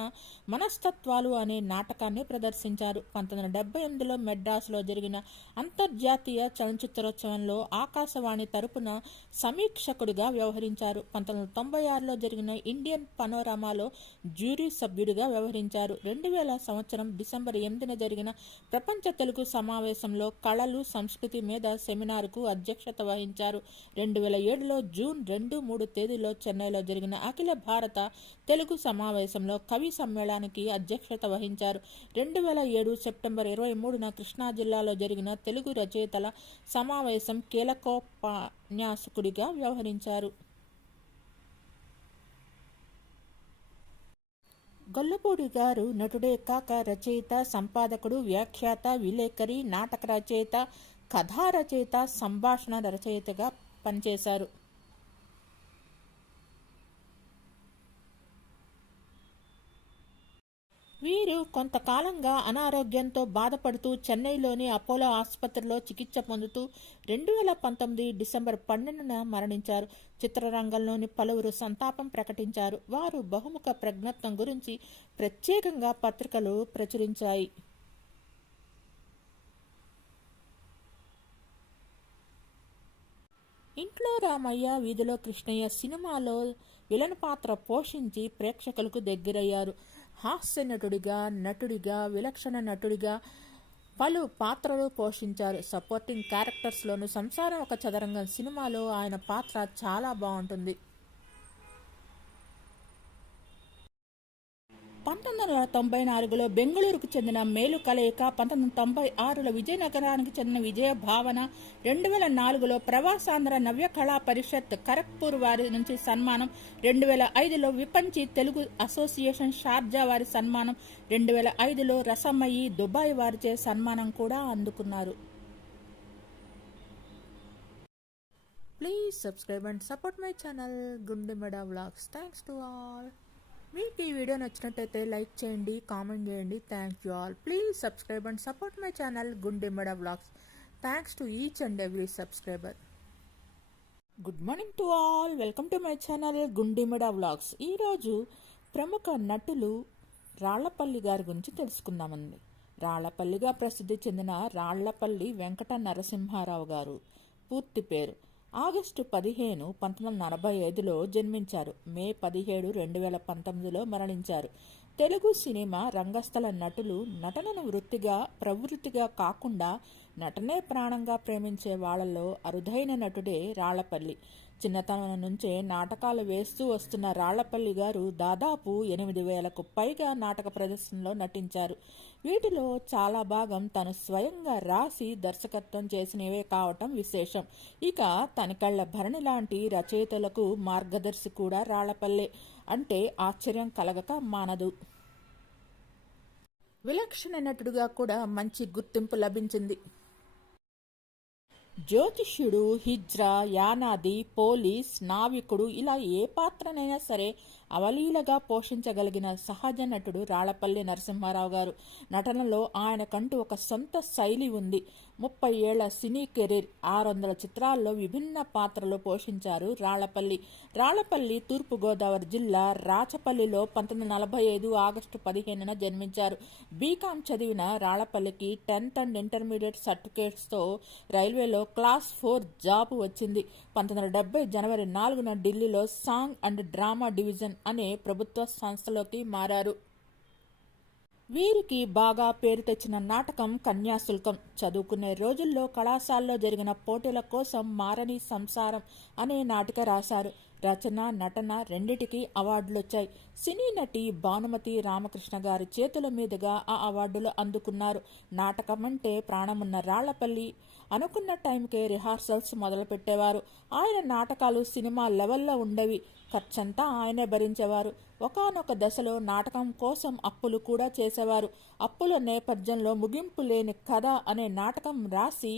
మనస్తత్వాలు అనే నాటకాన్ని ప్రదర్శించారు. 1978లో మెడ్రాస్లో జరిగిన అంతర్జాతీయ చలనచిత్రోత్సవంలో ఆకాశవాణి తరపున సమీక్షకుడిగా వ్యవహరించారు. 1996లో జరిగిన ఇండియన్ పనోరమాలో జ్యూరీ సభ్యుడిగా వ్యవహరించారు. 2000 డిసెంబర్ 8న జరిగిన ప్రపంచ తెలుగు సమావేశంలో కళలు, సంస్కృతి మీద సెమినార్కు అధ్యక్షత వహించారు. 2007లో జూన్ 2, 3 తేదీలో చెన్నైలో జరిగిన అఖిల భారత తెలుగు సమావేశంలో కవి సమ్మేళనానికి అధ్యక్షత వహించారు. 2007 సెప్టెంబర్ 23న కృష్ణా జిల్లాలో జరిగిన తెలుగు రచయితల సమావేశం కీలకోపన్యాసకుడిగా వ్యవహరించారు. గొల్లపూడి గారు నటుడే కాక రచయిత, సంపాదకుడు, వ్యాఖ్యాత, విలేకరి, నాటక రచయిత, కథా రచయిత, సంభాషణ రచయితగా పనిచేశారు. వీరు కొంతకాలంగా అనారోగ్యంతో బాధపడుతూ చెన్నైలోని అపోలో ఆసుపత్రిలో చికిత్స పొందుతూ 2019 డిసెంబర్ 12న మరణించారు. చిత్రరంగంలోని పలువురు సంతాపం ప్రకటించారు. వారు బహుముఖ ప్రజ్ఞత్వం గురించి ప్రత్యేకంగా పత్రికలు ప్రచురించాయి. ఇంట్లో రామయ్య, వీధిలో కృష్ణయ్య సినిమాలో విలన్ పాత్ర పోషించి ప్రేక్షకులకు దగ్గరయ్యారు. హాస్య నటుడిగా, విలక్షణ నటుడిగా పలు పాత్రలు పోషించారు. సపోర్టింగ్ క్యారెక్టర్స్లోను సంసారం ఒక చదరంగం సినిమాలో ఆయన పాత్ర చాలా బాగుంటుంది. 1994లో బెంగళూరుకు చెందిన మేలు కలయిక, 1996లో విజయనగరానికి చెందిన విజయ భావన, 2004లో ప్రవాసాంధ్ర నవ్య కళా పరిషత్ ఖరగ్పూర్ వారి నుంచి సన్మానం, 2005లో విపంచి తెలుగు అసోసియేషన్ షార్జా వారి సన్మానం, 2005లో రసమయి దుబాయ్ వారిచే సన్మానం కూడా అందుకున్నారు. Please subscribe and support my channel Gundemeda vlogs. Thanks to all. మీకు ఈ వీడియో నచ్చినట్టయితే లైక్ చేయండి, కామెంట్ చేయండి. Thank you all. Please subscribe and support my channel Gundemeda vlogs. Thanks to each and every subscriber. Good morning to all. Welcome to my channel Gundemeda vlogs. ఈరోజు ప్రముఖ నటులు రాళ్లపల్లి గారి గురించి తెలుసుకుందామండి. రాళ్లపల్లిగా ప్రసిద్ధి చెందిన రాళ్లపల్లి వెంకట నరసింహారావు గారు. పూర్తి పేరు ఆగస్టు 15, 1945లో జన్మించారు. మే 17, 2019లో మరణించారు. తెలుగు సినిమా రంగస్థల నటులు నటనను ప్రవృత్తిగా కాకుండా నటనే ప్రాణంగా ప్రేమించే వాళ్లలో అరుదైన నటుడే రాళ్లపల్లి. చిన్నతనం నుంచే నాటకాలు వేస్తూ వస్తున్న రాళ్లపల్లి గారు దాదాపు 8,000కు పైగా నాటక ప్రదర్శనలో నటించారు. వీటిలో చాలా భాగం తను స్వయంగా రాసి దర్శకత్వం చేసినవే కావటం విశేషం. ఇక తనికళ్ల భరణి లాంటి రచయితలకు మార్గదర్శి కూడా రాళ్లపల్లె అంటే ఆశ్చర్యం కలగక మానదు. విలక్షణ నటుడుగా కూడా మంచి గుర్తింపు లభించింది. జ్యోతిష్యుడు, హిజ్రా, యానాది, పోలీస్, నావికుడు ఇలా ఏ పాత్రనైనా సరే అవలీలగా పోషించగలిగిన సహజ నటుడు రాళ్లపల్లి నరసింహారావు గారు. నటనలో ఆయనకంటూ ఒక సొంత శైలి ఉంది. 30 ఏళ్ల సినీ కెరీర్, 600 చిత్రాల్లో విభిన్న పాత్రలు పోషించారు రాళ్లపల్లి. రాళ్లపల్లి తూర్పుగోదావరి జిల్లా రాచపల్లిలో 1945 ఆగస్టు 15న జన్మించారు. బీకాం చదివిన రాళ్లపల్లికి 10th అండ్ ఇంటర్మీడియట్ సర్టిఫికేట్స్తో రైల్వేలో క్లాస్ 4 జాబ్ వచ్చింది. 1970 జనవరి 4న ఢిల్లీలో సాంగ్ అండ్ డ్రామా డివిజన్ అనే ప్రభుత్వ సంస్థలోకి మారారు. వీరికి బాగా పేరు తెచ్చిన నాటకం కన్యాశుల్కం. చదువుకునే రోజుల్లో కళాశాలలో జరిగిన పోటీల కోసం మారని సంసారం అనే నాటిక రాశారు. రచన, నటన రెండిటికి అవార్డులొచ్చాయి. సినీ నటి భానుమతి రామకృష్ణ గారి చేతుల మీదుగా ఆ అవార్డులు అందుకున్నారు. నాటకమంటే ప్రాణమున్న రాళ్లపల్లి అనుకున్న టైంకే రిహార్సల్స్ మొదలుపెట్టేవారు. ఆయన నాటకాలు సినిమా లెవెల్లో ఉండేవి. ఖర్చంతా ఆయనే భరించేవారు. ఒకానొక దశలో నాటకం కోసం అప్పులు కూడా చేసేవారు. అప్పుల నేపథ్యంలో ముగింపు లేని కథ అనే నాటకం రాసి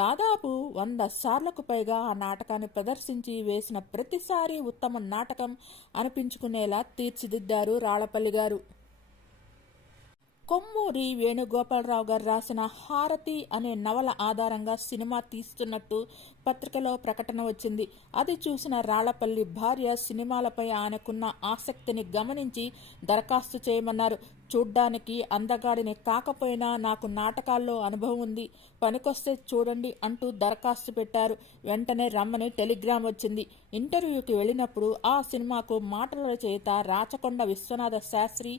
దాదాపు 100 సార్లకు పైగా ఆ నాటకాన్ని ప్రదర్శించి వేసిన ప్రతిసారి ఉత్తమ నాటకం అనిపించుకునేలా తీర్చిదిద్దారు రాళ్లపల్లి గారు. కొమ్మూరి వేణుగోపాలరావు గారు రాసిన హారతి అనే నవల ఆధారంగా సినిమా తీస్తున్నట్టు పత్రికలో ప్రకటన వచ్చింది. అది చూసిన రాళ్లపల్లి భార్య సినిమాలపై ఆయనకున్న ఆసక్తిని గమనించి దరఖాస్తు చేయమన్నారు. చూడ్డానికి అందగాడిని కాకపోయినా నాకు నాటకాల్లో అనుభవం ఉంది, పనికొస్తే చూడండి అంటూ దరఖాస్తు పెట్టారు. వెంటనే రమ్మని టెలిగ్రామ్ వచ్చింది. ఇంటర్వ్యూకి వెళ్ళినప్పుడు ఆ సినిమాకు మాటల రచయిత రాచకొండ విశ్వనాథ శాస్త్రి,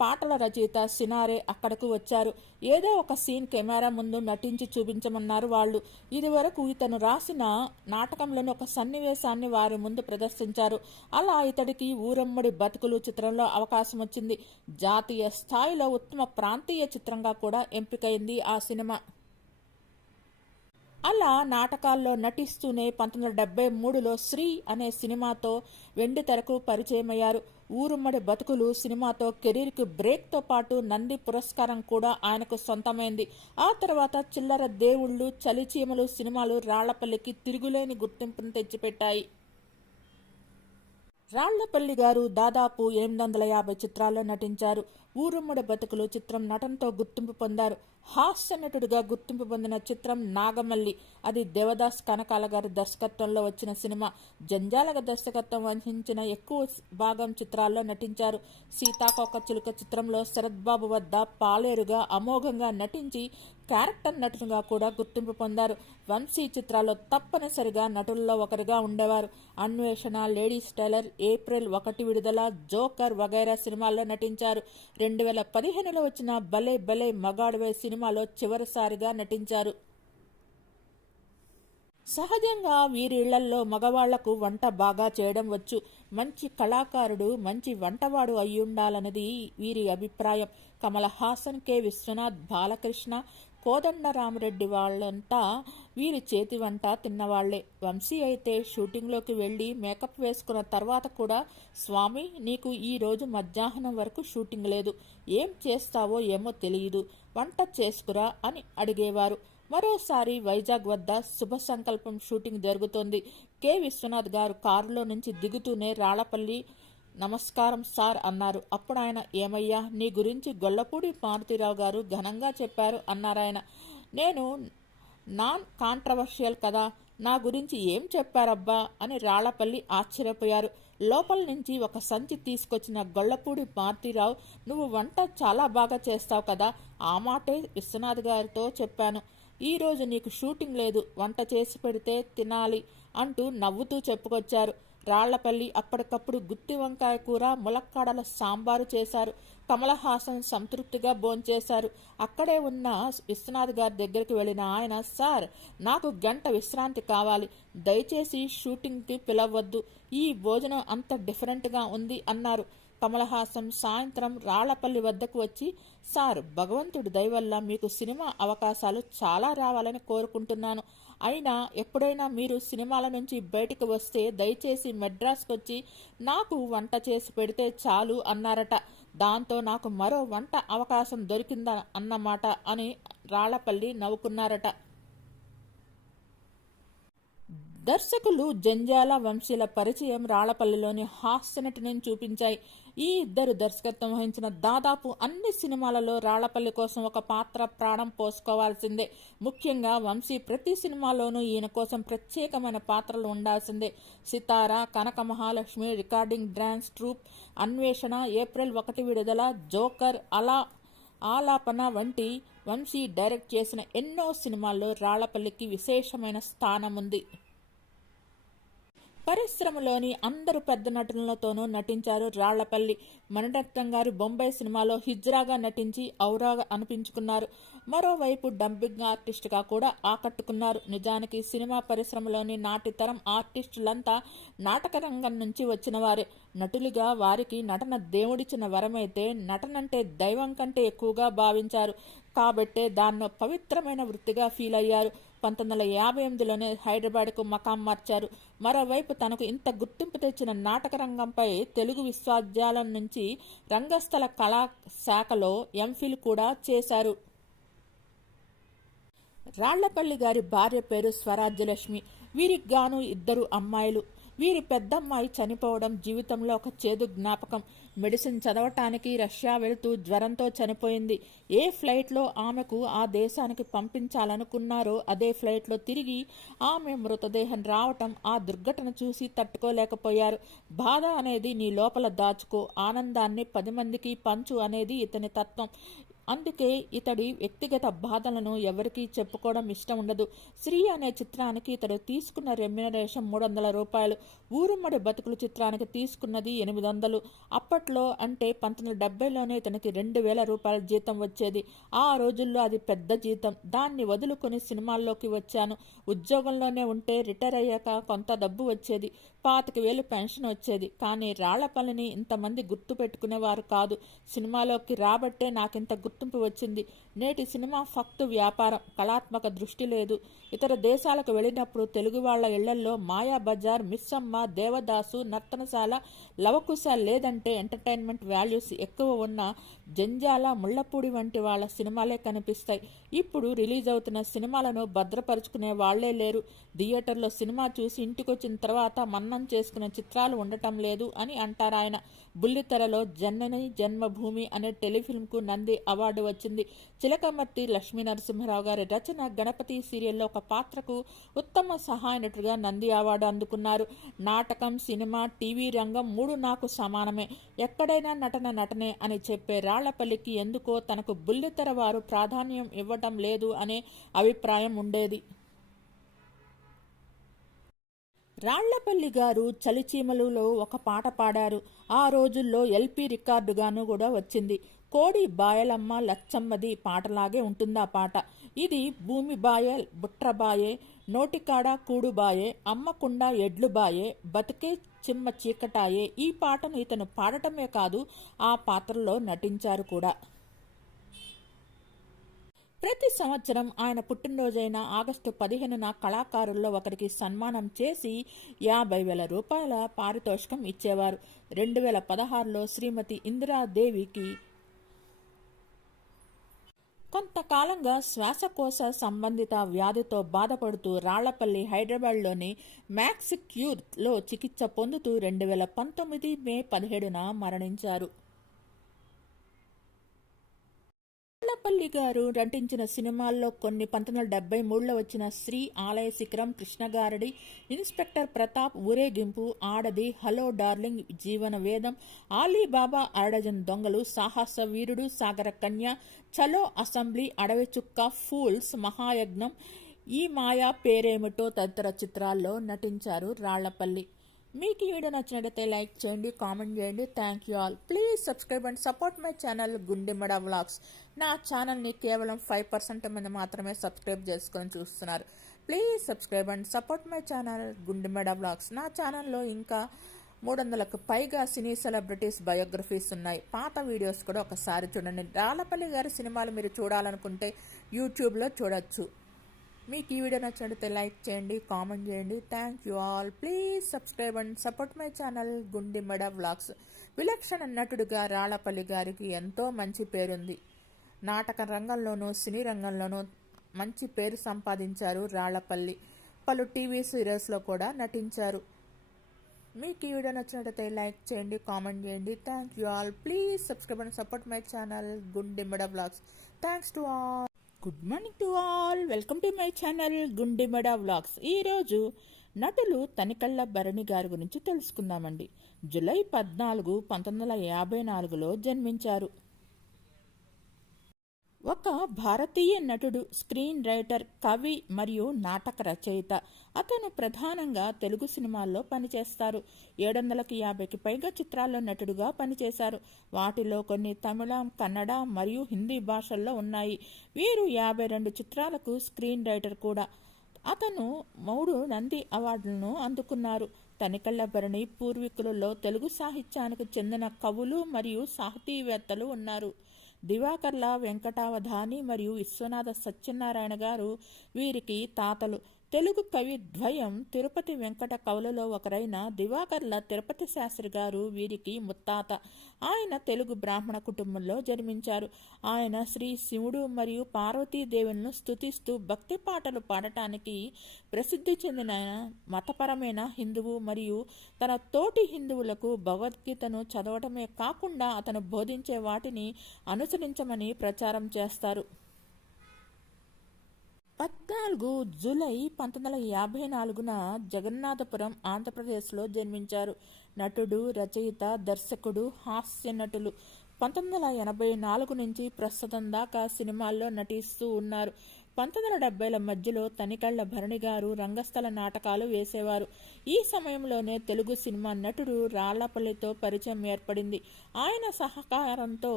పాటల రచయిత సినారే అక్కడకు వచ్చారు. ఏదో ఒక సీన్ కెమెరా ముందు నటించి చూపించమన్నారు వాళ్ళు. ఇదివరకు ఇతను రాసిన నాటకంలోని ఒక సన్నివేశాన్ని వారి ముందు ప్రదర్శించారు. అలా ఇతడికి ఊరమ్మడి బతుకులు చిత్రంలో అవకాశం వచ్చింది. జాతీయ స్థాయిలో ఉత్తమ ప్రాంతీయ చిత్రంగా కూడా ఎంపికైంది ఆ సినిమా. అలా నాటకాల్లో నటిస్తూనే 1973లో శ్రీ అనే సినిమాతో వెండితెరకు పరిచయమయ్యారు. ఊరుమ్మడి బతుకులు సినిమాతో కెరీర్కి బ్రేక్తో పాటు నంది పురస్కారం కూడా ఆయనకు సొంతమైంది. ఆ తర్వాత చిల్లర దేవుళ్ళు, చలిచీమలు సినిమాలు రాళ్లపల్లికి తిరుగులేని గుర్తింపును తెచ్చిపెట్టాయి. రాళ్లపల్లి గారు దాదాపు 850 చిత్రాల్లో నటించారు. ఊరుమ్మడి బతుకులు చిత్రం నటనతో గుర్తింపు పొందారు. హాస్య నటుడిగా గుర్తింపు పొందిన చిత్రం నాగమల్లి. అది దేవదాస్ కనకాల గారి దర్శకత్వంలో వచ్చిన సినిమా. జంజాలగ దర్శకత్వం వహించిన ఎక్కువ భాగం చిత్రాల్లో నటించారు. సీతాకోక చిలుక చిత్రంలో శరత్ బాబు వద్ద పాలేరుగా అమోఘంగా నటించి క్యారెక్టర్ నటునిగా కూడా గుర్తింపు పొందారు. వంశీ చిత్రాల్లో తప్పనిసరిగా నటుల్లో ఒకరిగా ఉండేవారు. అన్వేషణ, లేడీస్ టైలర్, ఏప్రిల్ 1 విడుదల, జోకర్ వగైరా సినిమాల్లో నటించారు. 2015లో వచ్చిన భలే భలే మగాడివే సినిమాలో చివరిసారిగా నటించారు. సహజంగా వీరిళ్లల్లో మగవాళ్లకు వంట బాగా చేయడం వచ్చు. మంచి కళాకారుడు, మంచి వంటవాడు అయ్యుండాలన్నది వీరి అభిప్రాయం. కమల్ హాసన్, కె విశ్వనాథ్, బాలకృష్ణ, కోదండరామరెడ్డి వాళ్ళంతా వీరి చేతి వంట తిన్నవాళ్లే. వంశీ అయితే షూటింగ్లోకి వెళ్ళి మేకప్ వేసుకున్న తర్వాత కూడా, స్వామి నీకు ఈ రోజు మధ్యాహ్నం వరకు షూటింగ్ లేదు, ఏం చేస్తావో ఏమో తెలియదు, వంట చేసుకురా అని అడిగేవారు. మరోసారి వైజాగ్ వద్ద శుభ సంకల్పం షూటింగ్ జరుగుతోంది. కె విశ్వనాథ్ గారు కారులో నుంచి దిగుతూనే రాళ్లపల్లి నమస్కారం సార్ అన్నారు. అప్పుడు ఆయన, ఏమయ్యా నీ గురించి గొల్లపూడి మారుతీరావు గారు ఘనంగా చెప్పారు అన్నారాయన. నేను నాన్ కాంట్రవర్షియల్ కదా, నా గురించి ఏం చెప్పారబ్బా అని రాళ్లపల్లి ఆశ్చర్యపోయారు. లోపల నుంచి ఒక సంచి తీసుకొచ్చిన గొల్లపూడి మారుతీరావు, నువ్వు వంట చాలా బాగా చేస్తావు కదా, ఆ మాటే విశ్వనాథ్ గారితో చెప్పాను. ఈరోజు నీకు షూటింగ్ లేదు, వంట చేసి పెడితే తినాలి అంటూ నవ్వుతూ చెప్పుకొచ్చారు. రాళ్లపల్లి అప్పటికప్పుడు గుత్తి వంకాయ కూర, ములక్కాడల సాంబారు చేశారు. కమల్ హాసన్ సంతృప్తిగా భోంచేశారు. అక్కడే ఉన్న విశ్వనాథ్ గారి దగ్గరికి వెళ్ళిన ఆయన, సార్, నాకు గంట విశ్రాంతి కావాలి, దయచేసి షూటింగ్కి పిలవద్దు, ఈ భోజనం అంత డిఫరెంట్గా ఉంది అన్నారు. కమల్ హాసన్ సాయంత్రం రాళ్లపల్లి వద్దకు వచ్చి, సార్, భగవంతుడి దయ వల్ల మీకు సినిమా అవకాశాలు చాలా రావాలని కోరుకుంటున్నాను. అయినా ఎప్పుడైనా మీరు సినిమాల నుంచి బయటకు వస్తే దయచేసి మెడ్రాస్కి వచ్చి నాకు వంట చేసి పెడితే చాలు అన్నారట. దాంతో నాకు మరో వంట అవకాశం దొరికిందా అన్నమాట అని రాళ్లపల్లి నవ్వుకున్నారట. దర్శకులు జంజాల వంశీల పరిచయం రాళ్లపల్లిలోని హాస్యనటిని చూపించాయి. ఈ ఇద్దరు దర్శకత్వం వహించిన దాదాపు అన్ని సినిమాలలో రాళ్లపల్లి కోసం ఒక పాత్ర ప్రాణం పోసుకోవాల్సిందే. ముఖ్యంగా వంశీ ప్రతి సినిమాలోనూ ఈయన కోసం ప్రత్యేకమైన పాత్రలు ఉండాల్సిందే. సితార, కనక మహాలక్ష్మి, రికార్డింగ్ డ్యాన్స్ ట్రూప్, అన్వేషణ, ఏప్రిల్ 1 విడుదల, జోకర్, ఆలాపన వంటి వంశీ డైరెక్ట్ చేసిన ఎన్నో సినిమాల్లో రాళ్లపల్లికి విశేషమైన స్థానం ఉంది. పరిశ్రమలోని అందరు పెద్ద నటులతోనూ నటించారు రాళ్లపల్లి. మణిరత్నం గారు బొంబాయి సినిమాలో హిజ్రాగా నటించి ఔరాగా అనిపించుకున్నారు. మరోవైపు డబ్బింగ్ ఆర్టిస్టుగా కూడా ఆకట్టుకున్నారు. నిజానికి సినిమా పరిశ్రమలోని నాటి తరం ఆర్టిస్టులంతా నాటక రంగం నుంచి వచ్చిన వారే. నటులుగా వారికి నటన దేవుడిచ్చిన వరమైతే నటనంటే దైవం కంటే ఎక్కువగా భావించారు. కాబట్టే దాన్ని పవిత్రమైన వృత్తిగా ఫీల్ అయ్యారు. 1958లోనే హైదరాబాద్కు మకాం మార్చారు. మరోవైపు తనకు ఇంత గుర్తింపు తెచ్చిన నాటక రంగంపై తెలుగు విశ్వవిద్యాలయం నుంచి రంగస్థల కళా శాఖలో ఎంఫిల్ కూడా చేశారు. రాళ్లపల్లి గారి భార్య పేరు స్వరాజ్యలక్ష్మి. వీరికి గాను 2 అమ్మాయిలు. వీరి పెద్దమ్మాయి చనిపోవడం జీవితంలో ఒక చేదు జ్ఞాపకం. మెడిసిన్ చదవటానికి రష్యా వెళుతూ జ్వరంతో చనిపోయింది. ఏ ఫ్లైట్లో ఆమెకు ఆ దేశానికి పంపించాలనుకున్నారో అదే ఫ్లైట్లో తిరిగి ఆమె మృతదేహం రావటం, ఆ దుర్ఘటన చూసి తట్టుకోలేకపోయారు. బాధ అనేది నీ లోపల దాచుకో, ఆనందాన్ని 10 మందికి పంచు అనేది ఇతని తత్వం. అందుకే ఇతడి వ్యక్తిగత బాధలను ఎవరికీ చెప్పుకోవడం ఇష్టం ఉండదు. శ్రీ అనే చిత్రానికి ఇతడు తీసుకున్న రెమ్యునరేషన్ 300 రూపాయలు. ఊరుమ్మడి బతుకులు చిత్రానికి తీసుకున్నది 800. అప్పట్లో అంటే 1970లోనే ఇతనికి 2000 రూపాయల జీతం వచ్చేది. ఆ రోజుల్లో అది పెద్ద జీతం. దాన్ని వదులుకొని సినిమాల్లోకి వచ్చాను. ఉద్యోగంలోనే ఉంటే రిటైర్ అయ్యాక కొంత డబ్బు వచ్చేది, 25,000 పెన్షన్ వచ్చేది. కానీ రాళ్లపల్లిని ఇంతమంది గుర్తు పెట్టుకునేవారు కాదు. సినిమాలోకి రాబట్టే నాకింత గుర్తింపు వచ్చింది. నేటి సినిమా ఫక్తు వ్యాపారం, కళాత్మక దృష్టి లేదు. ఇతర దేశాలకు వెళ్ళినప్పుడు తెలుగు వాళ్ల ఇళ్లల్లో మాయాబజార్, మిస్సమ్మ, దేవదాసు, నర్తనశాల, లవకుశ లేదంటే ఎంటర్టైన్మెంట్ వాల్యూస్ ఎక్కువ ఉన్న జంజాల, ముళ్లపూడి వంటి వాళ్ళ సినిమాలే కనిపిస్తాయి. ఇప్పుడు రిలీజ్ అవుతున్న సినిమాలను భద్రపరుచుకునే వాళ్లే లేరు. థియేటర్లో సినిమా చూసి ఇంటికొచ్చిన తర్వాత మన్నం చేసుకునే చిత్రాలు ఉండటం లేదు అని అంటారాయన. బుల్లితెరలో జనని జన్మభూమి అనే టెలిఫిల్మ్కు నంది అవార్డు వచ్చింది. చిలకమర్తి లక్ష్మీనరసింహరావు గారి రచన గణపతి సీరియల్లో ఒక పాత్రకు ఉత్తమ సహాయ నటుడిగా నంది అవార్డు అందుకున్నారు. నాటకం, సినిమా, టీవీ రంగం 3 నాకు సమానమే, ఎక్కడైనా నటనే అని చెప్పే రాళ్లపల్లికి ఎందుకో తనకు బుల్లితెర వారు ప్రాధాన్యం ఇవ్వటం లేదు అనే అభిప్రాయం ఉండేది. రాళ్లపల్లి గారు చలిచీమలులో ఒక పాట పాడారు. ఆ రోజుల్లో ఎల్పి రికార్డుగాను కూడా వచ్చింది. కోడి బాయలమ్మ లచ్చమ్మది పాటలాగే ఉంటుంది ఆ పాట. ఇది భూమి బాయే, బుట్రబాయే, నోటికాడ కూడుబాయే, అమ్మకుండ ఎడ్లుబాయే, బతుకే చిమ్మ చీకటాయే. ఈ పాటను ఇతను పాడటమే కాదు, ఆ పాత్రలో నటించారు కూడా. ప్రతి సంవత్సరం ఆయన పుట్టినరోజైన ఆగస్టు 15న కళాకారుల్లో ఒకరికి సన్మానం చేసి 50,000 రూపాయల పారితోషికం ఇచ్చేవారు. 2016లో శ్రీమతి ఇందిరాదేవికి కొంతకాలంగా శ్వాసకోశ సంబంధిత వ్యాధితో బాధపడుతూ రాళ్లపల్లి హైదరాబాద్లోని మ్యాక్స్ క్యూర్లో చికిత్స పొందుతూ 2019 మే 17న మరణించారు. రాళ్లపల్లి గారు నటించిన సినిమాల్లో కొన్ని 1973లో వచ్చిన శ్రీ ఆలయ శిఖరం, కృష్ణగారడి, ఇన్స్పెక్టర్ ప్రతాప్, ఊరేగింపు, ఆడది, హలో డార్లింగ్, జీవన వేదం, ఆలీబాబా, అరడజన్ దొంగలు, సాహస వీరుడు, సాగర కన్య, చలో అసెంబ్లీ, అడవి చుక్క, ఫూల్స్, మహాయజ్ఞం, ఈ మాయా పేరేమిటో తదితర చిత్రాల్లో నటించారు రాళ్లపల్లి. మీకు ఈ వీడియో నచ్చినట్లయితే లైక్ చేయండి, కామెంట్ చేయండి. Thank you all. Please subscribe and support my channel గుండెమడ vlogs. నా ఛానల్ని కేవలం 5% మంది మాత్రమే సబ్స్క్రైబ్ చేసుకొని చూస్తున్నారు. Please subscribe and support my channel గుండెమడ vlogs. నా ఛానల్లో ఇంకా 300కు పైగా సినీ సెలబ్రిటీస్ బయోగ్రఫీస్ ఉన్నాయి. పాత వీడియోస్ కూడా ఒకసారి చూడండి. రాళ్లపల్లి గారి సినిమాలు మీరు చూడాలనుకుంటే యూట్యూబ్లో చూడొచ్చు. మీకు ఈ వీడియో నచ్చినట్లయితే లైక్ చేయండి, కామెంట్ చేయండి. Thank you all. Please subscribe and support my channel గుండెమడ vlogs. విలక్షణ నటుడుగా రాళ్లపల్లి గారికి ఎంతో మంచి పేరుంది. నాటక రంగంలోనూ సినీ రంగంలోనూ మంచి పేరు సంపాదించారు రాళ్లపల్లి. పలు టీవీ సీరియల్స్లో కూడా నటించారు. మీకు ఈ వీడియో నచ్చినట్లయితే లైక్ చేయండి, కామెంట్ చేయండి. Thank you all. Please subscribe and support my channel గుండెమడ vlogs. Thanks to all. Good morning to all. Welcome to my channel గుండెమడ vlogs. ఈరోజు నటులు తనికెళ్ల భరణి గారి గురించి తెలుసుకుందామండి. జూలై 14, 1954లో జన్మించారు. ఒక భారతీయ నటుడు, స్క్రీన్ రైటర్, కవి మరియు నాటక రచయిత. అతను ప్రధానంగా తెలుగు సినిమాల్లో పనిచేస్తారు. 750కి పైగా చిత్రాల్లో నటుడుగా పనిచేశారు. వాటిలో కొన్ని తమిళం, కన్నడ మరియు హిందీ భాషల్లో ఉన్నాయి. వీరు 52 చిత్రాలకు స్క్రీన్ రైటర్ కూడా. అతను 3 నంది అవార్డులను అందుకున్నారు. తనికెళ్ల భరణి పూర్వీకులలో తెలుగు సాహిత్యానికి చెందిన కవులు మరియు సాహితీవేత్తలు ఉన్నారు. దివాకర్ల వెంకటావధాని మరియు విశ్వనాథ సత్యనారాయణ గారు వీరికి తాతలు. తెలుగు కవి ద్వయం తిరుపతి వెంకట కవులలో ఒకరైన దివాకర్ల తిరుపతి శాస్త్రి గారు వీరికి ముత్తాత. ఆయన తెలుగు బ్రాహ్మణ కుటుంబంలో జన్మించారు. ఆయన శ్రీ శివుడు మరియు పార్వతీదేవులను స్తుతిస్తూ భక్తి పాటలు పాడటానికి ప్రసిద్ధి చెందిన మతపరమైన హిందువు మరియు తన తోటి హిందువులకు భగవద్గీతను చదవటమే కాకుండా అతను బోధించే వాటిని అనుసరించమని ప్రచారం చేస్తారు. 14 జూలై 1954న జగన్నాథపురం, ఆంధ్రప్రదేశ్లో జన్మించారు. నటుడు, రచయిత, దర్శకుడు, హాస్య నటులు. 1984 నుంచి ప్రస్తుతం దాకా సినిమాల్లో నటిస్తూ ఉన్నారు. 1970ల మధ్యలో తనికెళ్ల భరణి గారు రంగస్థల నాటకాలు వేసేవారు. ఈ సమయంలోనే తెలుగు సినిమా నటుడు రాళ్లపల్లితో పరిచయం ఏర్పడింది. ఆయన సహకారంతో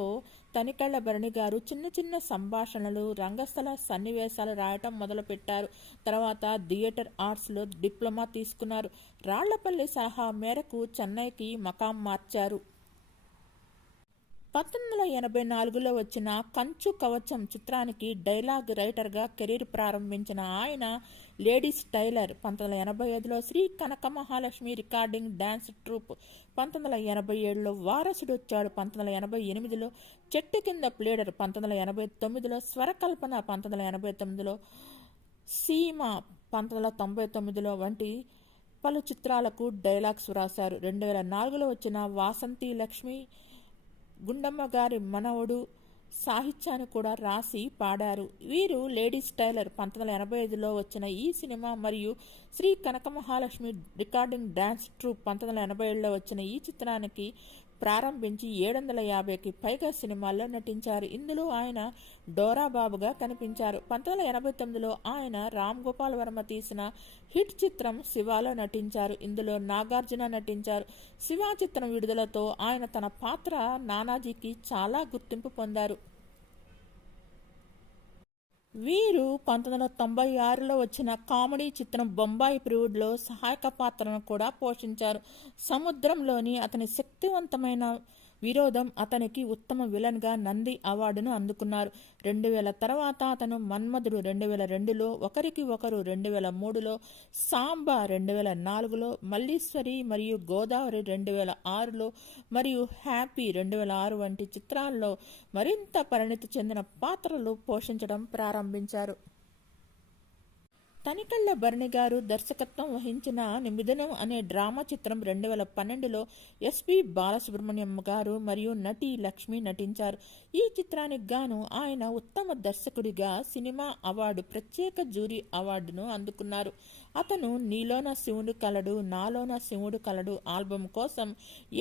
తనికెళ్ల భరణి గారు చిన్న చిన్న సంభాషణలు, రంగస్థల సన్నివేశాలు రాయటం మొదలుపెట్టారు. తర్వాత థియేటర్ ఆర్ట్స్లో డిప్లొమా తీసుకున్నారు. రాళ్లపల్లి సలహా మేరకు చెన్నైకి మకాం మార్చారు. 1984లో వచ్చిన కంచు కవచం చిత్రానికి డైలాగ్ రైటర్గా కెరీర్ ప్రారంభించిన ఆయన లేడీస్ టైలర్, 1985లో శ్రీ కనక మహాలక్ష్మి రికార్డింగ్ డ్యాన్స్ ట్రూప్, 1987లో వారసుడొచ్చాడు, 1988లో చెట్టు కింద ప్లేడర్, 1989లో స్వరకల్పన, 1989లో సీమ, 1999లో వంటి పలు చిత్రాలకు డైలాగ్స్ వ్రాశారు. 2004లో వచ్చిన వాసంతి లక్ష్మి, గుండమ్మ గారి మనవడు సాహిత్యాన్ని కూడా రాసి పాడారు. వీరు లేడీస్ టైలర్ 1985లో వచ్చిన ఈ సినిమా మరియు శ్రీ కనక మహాలక్ష్మి రికార్డింగ్ డ్యాన్స్ ట్రూప్ 1987లో వచ్చిన ఈ చిత్రానికి ప్రారంభించి 750కి పైగా సినిమాల్లో నటించారు. ఇందులో ఆయన డోరాబాబుగా కనిపించారు. 1989లో ఆయన రామ్ గోపాల్ వర్మ తీసిన హిట్ చిత్రం శివాలో నటించారు. ఇందులో నాగార్జున నటించారు. శివ చిత్రం విడుదలతో ఆయన తన పాత్ర నానాజీకి చాలా గుర్తింపు పొందారు. వీరు 1996లో వచ్చిన కామెడీ చిత్రం బొంబాయి ప్రివుడ్లో సహాయక పాత్రను కూడా పోషించారు. సముద్రంలోని అతని శక్తివంతమైన విరోధం అతనికి ఉత్తమ విలన్గా నంది అవార్డును అందుకున్నారు. 2000 తర్వాత అతను మన్మధుడు 2002లో, ఒకరికి ఒకరు 2003లో, సాంబా 2004లో, మల్లీశ్వరి మరియు గోదావరి 2006లో మరియు హ్యాపీ 2006 వంటి చిత్రాల్లో మరింత పరిణితి చెందిన పాత్రలు పోషించడం ప్రారంభించారు. తనికెళ్ల భరణి గారు దర్శకత్వం వహించిన మిథునం అనే డ్రామా చిత్రం 2012లో ఎస్పి బాలసుబ్రహ్మణ్యం గారు మరియు నటి లక్ష్మి నటించారు. ఈ చిత్రానికి గాను ఆయన ఉత్తమ దర్శకుడిగా సినిమా అవార్డు ప్రత్యేక జ్యూరీ అవార్డును అందుకున్నారు. అతను నీలోన శివుడు కలడు, నాలోన శివుడు కలడు ఆల్బం కోసం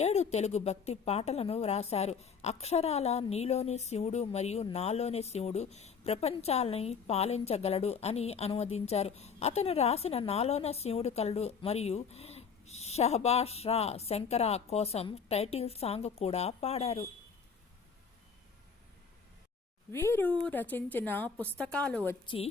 7 తెలుగు భక్తి పాటలను వ్రాశారు. అక్షరాల నీలోని శివుడు మరియు నాలోని శివుడు ప్రపంచాలని పాలించగలడు అని అనువదించారు. అతను రాసిన నాలోన శివుడు కలడు మరియు షహబాష్ రా శంకర కోసం టైటిల్ సాంగ్ కూడా పాడారు. వీరు రచించిన పుస్తకాలు వచ్చి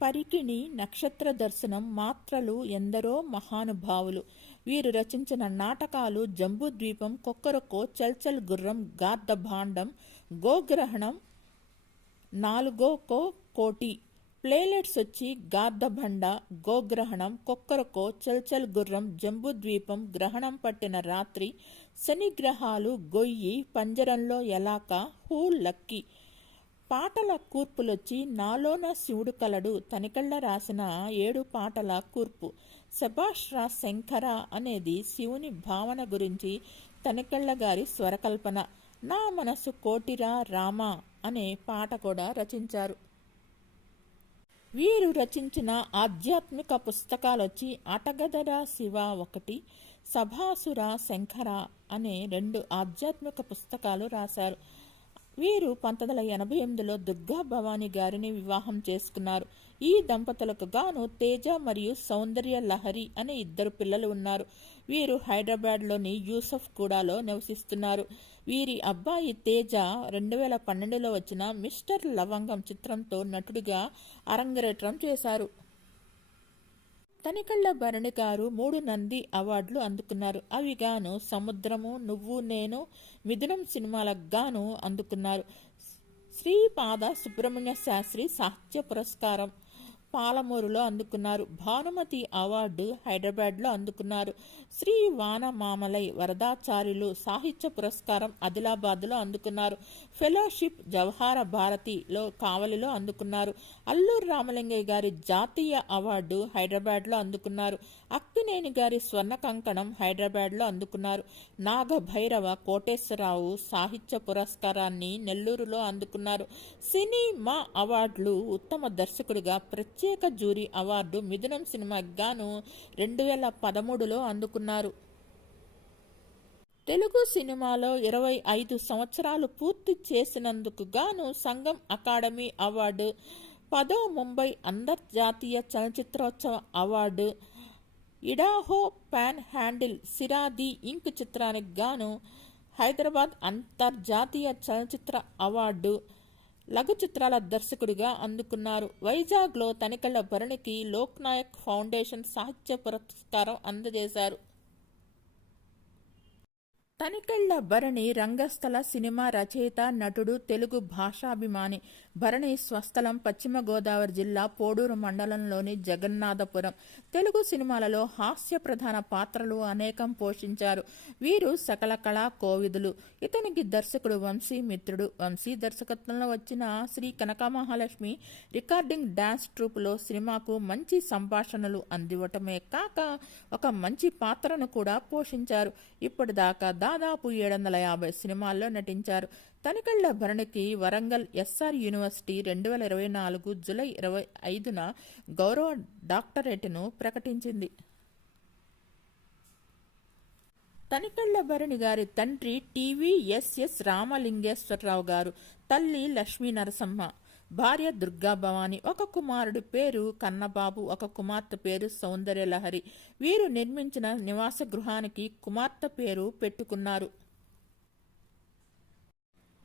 పరికిణి, నక్షత్ర దర్శనం, మాత్రలు, ఎందరో మహానుభావులు. వీరు రచించిన నాటకాలు జంబూద్వీపం, కొక్కరకో, చల్చల్ గుర్రం, గార్ధభాండం, గోగ్రహణం, నాలుగో కోటి. ప్లేలెట్స్ వచ్చి గార్ధభండ, గోగ్రహణం, కొక్కరకో, చల్చల్ గుర్రం, జంబూద్వీపం, గ్రహణం పట్టిన రాత్రి, శనిగ్రహాలు, గొయ్యి, పంజరంలో ఎలాక, హూ లక్కీ. పాటల కూర్పులొచ్చి నాలోన శివుడు కలడు తనికెళ్ళ రాసిన 7 పాటల కూర్పు. శభాష్ రా శంకర అనేది శివుని భావన గురించి తనికెళ్ళ గారి స్వరకల్పన. నా మనసు కోటిరా రామ అనే పాట కూడా రచించారు. వీరు రచించిన ఆధ్యాత్మిక పుస్తకాలొచ్చి అటగదరా శివ 1, సభాసుర శంకర అనే 2 ఆధ్యాత్మిక పుస్తకాలు రాశారు. వీరు 1988లో దుర్గా భవానీ గారిని వివాహం చేసుకున్నారు. ఈ దంపతులకు గాను తేజ మరియు సౌందర్య లహరి అనే 2 పిల్లలు ఉన్నారు. వీరు హైదరాబాద్లోని యూసఫ్ కూడాలో నివసిస్తున్నారు. వీరి అబ్బాయి తేజ 2012లో వచ్చిన మిస్టర్ లవంగం చిత్రంతో నటుడిగా అరంగేట్రం చేశారు. తనికెళ్ళ భరణి గారు 3 నంది అవార్డులు అందుకున్నారు. అవి గాను సముద్రము, నువ్వు నేను, మిథునం సినిమాలకు గాను అందుకున్నారు. శ్రీపాద సుబ్రహ్మణ్య శాస్త్రి సాహిత్య పురస్కారం పాలమూరులో అందుకున్నారు. భానుమతి అవార్డు హైదరాబాద్లో అందుకున్నారు. శ్రీ వానమామలై వరదాచార్యులు సాహిత్య పురస్కారం ఆదిలాబాద్లో అందుకున్నారు. ఫెలోషిప్ జవహర భారతిలో కావలిలో అందుకున్నారు. అల్లూరు రామలింగయ్య గారి జాతీయ అవార్డు హైదరాబాద్లో అందుకున్నారు. అక్కినేని గారి స్వర్ణ కంకణం హైదరాబాద్లో అందుకున్నారు. నాగభైరవ కోటేశ్వరరావు సాహిత్య పురస్కారాన్ని నెల్లూరులో అందుకున్నారు. సినిమా అవార్డులు ఉత్తమ దర్శకుడిగా ప్రత్యేక జ్యూరీ అవార్డు మిథునం సినిమాకి గాను 2013లో అందుకున్నారు. తెలుగు సినిమాలో 25 సంవత్సరాలు పూర్తి చేసినందుకు గాను సంగం అకాడమీ అవార్డు, 10వ ముంబై అంతర్జాతీయ చలనచిత్రోత్సవ అవార్డు, ఇడాహో పాన్ హ్యాండిల్ సిరాది ఇంక్ చిత్రానికి గాను హైదరాబాద్ అంతర్జాతీయ చలనచిత్ర అవార్డు, లఘు చిత్రాల దర్శకుడిగా అందుకున్నారు. వైజాగ్లో తనికెళ్ళ భరణికి లోక్నాయక్ ఫౌండేషన్ సాహిత్య పురస్కారం అందజేశారు. తనికెళ్ళ భరణి రంగస్థల సినిమా రచయిత, నటుడు, తెలుగు భాషాభిమాని. భరణి స్వస్థలం పశ్చిమ గోదావరి జిల్లా పోడూరు మండలంలోని జగన్నాథపురం. తెలుగు సినిమాలలో హాస్య ప్రధాన పాత్రలు అనేకం పోషించారు. వీరు సకల కళా కోవిదులు. ఇతనికి దర్శకుడు వంశీ మిత్రుడు. వంశీ దర్శకత్వంలో వచ్చిన శ్రీ కనకమహాలక్ష్మి రికార్డింగ్ డాన్స్ ట్రూపులో సినిమాకు మంచి సంభాషణలు అందివ్వటమే కాక ఒక మంచి పాత్రను కూడా పోషించారు. ఇప్పటిదాకా దాదాపు 750 సినిమాల్లో నటించారు. తనికెళ్ళ భరణికి వరంగల్ ఎస్ఆర్ యూనివర్సిటీ 2024 జూలై 25న గౌరవ డాక్టరేట్ను ప్రకటించింది. తనికెళ్ళ భరణి గారి తండ్రి టీవీఎస్ఎస్ రామలింగేశ్వరరావు గారు, తల్లి లక్ష్మీ నరసమ్మ, భార్య దుర్గా భవాని, ఒక కుమారుడి పేరు కన్నబాబు, ఒక కుమార్తె పేరు సౌందర్యలహరి. వీరు నిర్మించిన నివాస గృహానికి కుమార్తె పేరు పెట్టుకున్నారు.